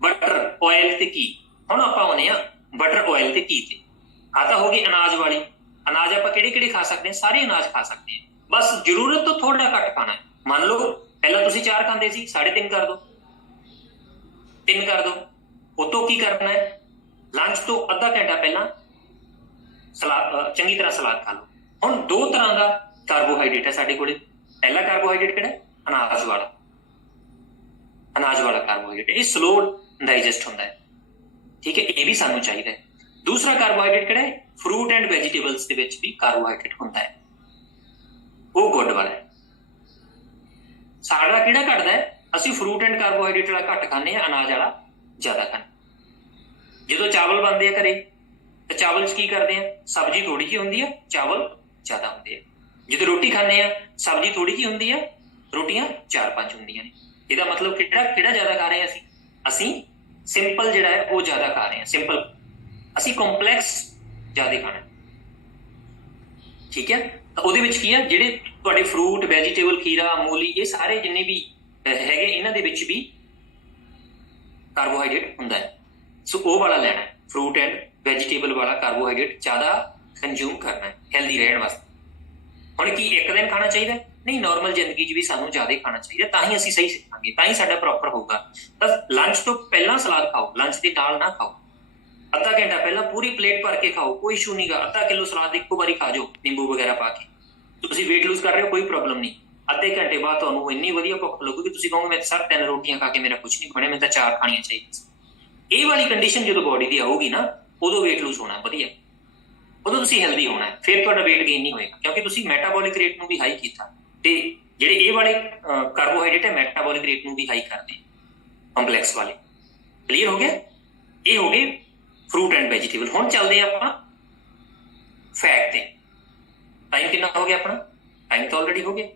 ਬਟਰ ਆਇਲ ਤੇ ਕੀ ਹੁਣ ਆਪਾਂ ਆਉਨੇ ਆ ਬਟਰ ਆਇਲ ਤੇ ਕੀ ਤੇ। ਆ ਤਾਂ ਹੋ ਗਈ ਅਨਾਜ ਵਾਲੀ। ਅਨਾਜ ਆਪਾਂ ਕਿਹੜੇ ਕਿਹੜੇ ਖਾ ਸਕਦੇ ਹਾਂ? ਸਾਰੇ ਅਨਾਜ ਖਾ ਸਕਦੇ ਹਾਂ। ਬਸ ਜ਼ਰੂਰਤ ਤੋਂ ਥੋੜਾ ਘੱਟ ਖਾਣਾ ਹੈ। ਮੰਨ ਲਓ, ਪਹਿਲਾਂ ਤੁਸੀਂ ਚਾਰ ਖਾਂਦੇ ਸੀ 3.5 ਕਰ ਦਿਓ 3 ਕਰ ਦਿਓ ਉਤੋਂ ਕੀ ਕਰਨਾ ਹੈ? ਲੰਚ ਤੋਂ ਅੱਧਾ ਘੰਟਾ ਪਹਿਲਾਂ ਸਲਾਦ ਚੰਗੀ ਤਰ੍ਹਾਂ ਸਲਾਦ ਖਾ ਲਓ। ਹੁਣ ਦੋ ਤਰ੍ਹਾਂ ਦਾ ਕਾਰਬੋਹਾਈਡਰੇਟ ਹੈ ਸਾਡੇ ਕੋਲੇ। ਪਹਿਲਾ ਕਾਰਬੋਹਾਈਡਰੇਟ ਕਿਹੜਾ ਅਨਾਜ ਵਾਲਾ। ਅਨਾਜ ਵਾਲਾ ਕਾਰਬੋਹਾਈਡਰੇਟ ਇਹ ਸਲੋ ਡਾਈਜੈਸਟ ਹੁੰਦਾ ਹੈ। ਠੀਕ ਹੈ? ਇਹ ਵੀ ਸਾਨੂੰ ਚਾਹੀਦਾ ਹੈ। ਦੂਸਰਾ ਕਾਰਬੋਹਾਈਡਰੇਟ ਕਿਹੜਾ ਹੈ? ਫਰੂਟ ਐਂਡ ਵੈਜੀਟੇਬਲਸ ਦੇ ਵਿੱਚ ਵੀ ਕਾਰਬੋਹਾਈਡਰੇਟ ਹੁੰਦਾ ਹੈ। ਉਹ ਗੁੱਡ ਵਾਲਾ ਹੈ। ਸਾਡਾ ਕਿਹੜਾ ਘਟਦਾ ਹੈ? ਅਸੀਂ ਫਰੂਟ ਐਂਡ ਕਾਰਬੋਹਾਈਡਰੇਟ ਵਾਲਾ ਘੱਟ ਖਾਂਦੇ ਆ ਅਨਾਜ ਵਾਲਾ ਜ਼ਿਆਦਾ ਖਾਂਦੇ ਜਦੋਂ ਚਾਵਲ ਬਣਦੇ ਆ ਘਰੇ ਤਾਂ ਚਾਵਲ 'ਚ ਕੀ ਕਰਦੇ ਆ? ਸਬਜ਼ੀ ਥੋੜੀ ਜਿਹੀ ਹੁੰਦੀ ਆ, ਚਾਵਲ ਜ਼ਿਆਦਾ ਹੁੰਦੇ ਆ। ਜਦੋਂ ਰੋਟੀ ਖਾਂਦੇ ਆ, ਸਬਜ਼ੀ ਥੋੜੀ ਜਿਹੀ ਹੁੰਦੀ ਆ, ਰੋਟੀਆਂ ਚਾਰ ਪੰਜ ਹੁੰਦੀਆਂ ਨੇ। ਇਹਦਾ ਮਤਲਬ ਕਿਹੜਾ ਕਿਹੜਾ ਜ਼ਿਆਦਾ ਖਾ ਰਹੇ ਆ ਅਸੀਂ? ਅਸੀਂ ਸਿੰਪਲ ਜਿਹੜਾ ਹੈ, ਉਹ ਜ਼ਿਆਦਾ ਖਾ ਰਹੇ ਆ ਸਿੰਪਲ ਅਸੀਂ ਕੰਪਲੈਕਸ ਜ਼ਿਆਦਾ ਖਾਣਾ। ਠੀਕ ਹੈ ਤਾਂ ਉਹਦੇ ਵਿੱਚ ਕੀ ਆ? ਜਿਹੜੇ ਤੁਹਾਡੇ ਫਰੂਟ ਵੈਜੀਟੇਬਲ ਖੀਰਾ, ਮੂਲੀ, ਇਹ ਸਾਰੇ ਜਿੰਨੇ ਵੀ ਹੈਗੇ, ਇਹਨਾਂ ਦੇ ਵਿੱਚ ਵੀ ਕਾਰਬੋਹਾਈਡਰੇਟ ਹੁੰਦਾ ਹੈ। ਸੋ ਉਹ ਵਾਲਾ ਲੈਣਾ ਫਰੂਟ ਐਂਡ ਵੈਜੀਟੇਬਲ ਵਾਲਾ ਕਾਰਬੋਹਾਈਡਰੇਟ ਜ਼ਿਆਦਾ ਕੰਜ਼ੂਮ ਕਰਨਾ ਹੈ ਹੈਲਦੀ ਰਹਿਣ ਵਾਸਤੇ। ਹੁਣ ਕੀ ਇੱਕ ਦਿਨ ਖਾਣਾ ਚਾਹੀਦਾ ਨਹੀਂ ਨਾਰਮਲ ਜ਼ਿੰਦਗੀ 'ਚ ਵੀ ਸਾਨੂੰ ਜ਼ਿਆਦਾ ਖਾਣਾ ਚਾਹੀਦਾ, ਤਾਂ ਹੀ ਅਸੀਂ ਸਹੀ ਸਿੱਖਾਂਗੇ, ਤਾਂ ਹੀ ਸਾਡਾ ਪ੍ਰੋਪਰ ਹੋਊਗਾ। ਤਾਂ ਲੰਚ ਤੋਂ ਪਹਿਲਾਂ ਸਲਾਦ ਖਾਓ ਲੰਚ ਦੇ ਨਾਲ ਨਾ ਖਾਓ। ਅੱਧਾ ਘੰਟਾ ਪਹਿਲਾਂ ਪੂਰੀ ਪਲੇਟ ਭਰ ਕੇ ਖਾਓ, ਕੋਈ ਇਸ਼ੂ ਨਹੀਂਗਾ ਅੱਧਾ ਕਿਲੋ ਸਲਾਦ ਇੱਕੋ ਵਾਰੀ ਖਾ ਜਾਓ, ਨਿੰਬੂ ਵਗੈਰਾ ਪਾ ਕੇ। ਤੁਸੀਂ weight lose ਕਰ ਰਹੇ ਹੋ, ਕੋਈ ਪ੍ਰੋਬਲਮ ਨਹੀਂ। ਅੱਧੇ ਘੰਟੇ ਬਾਅਦ ਤੁਹਾਨੂੰ ਇੰਨੀ ਵਧੀਆ ਭੁੱਖ ਲੱਗੂਗੀ, ਤੁਸੀਂ ਕਹੋਗੇ, ਮੈਂ ਤਾਂ ਸਰ ਤਿੰਨ ਰੋਟੀਆਂ ਖਾ ਕੇ ਮੇਰਾ ਕੁਝ ਨਹੀਂ ਬਣਿਆ, ਮੈਂ ਤਾਂ ਚਾਰ ਖਾਣੀਆਂ ਚਾਹੀਦੀਆਂ ਇਹ ਵਾਲੀ ਕੰਡੀਸ਼ਨ ਜਦੋਂ ਬਾਡੀ ਦੀ ਆਊਗੀ ਨਾ ਉਦੋਂ weight lose ਹੋਣਾ, ਵਧੀਆ। ਉਦੋਂ ਤੁਸੀਂ ਹੈਲਦੀ ਹੋਣਾ, ਫਿਰ ਤੁਹਾਡਾ weight gain ਨਹੀਂ ਹੋਏਗਾ, ਕਿਉਂਕਿ ਤੁਸੀਂ ਮੈਟਾਬੋਲਿਕ ਰੇਟ ਨੂੰ ਵੀ ਹਾਈ ਕੀਤਾ। ਤੇ ਜਿਹੜੇ ਇਹ ਵਾਲੇ ਕਾਰਬੋਹਾਈਡਰੇਟ ਹੈ ਮੈਟਾਬੋਲਿਕ ਰੇਟ ਨੂੰ ਵੀ ਹਾਈ ਕਰਦੇ। ਕੰਪਲੈਕਸ ਵਾਲੇ। ਕਲੀਅਰ ਹੋ ਗਿਆ? ਇਹ ਹੋ ਗਏ ਫਰੂਟ ਐਂਡ ਵੈਜੀਟੇਬਲ ਹੁਣ ਚੱਲਦੇ ਹਾਂ ਆਪਾਂ ਫੈਟ ਤੇ। ਟਾਈਮ ਕਿੰਨਾ ਹੋ ਗਿਆ ਆਪਣਾ? ਟਾਈਮ ਤਾਂ ਆਲਰੇਡੀ ਹੋ ਗਿਆ।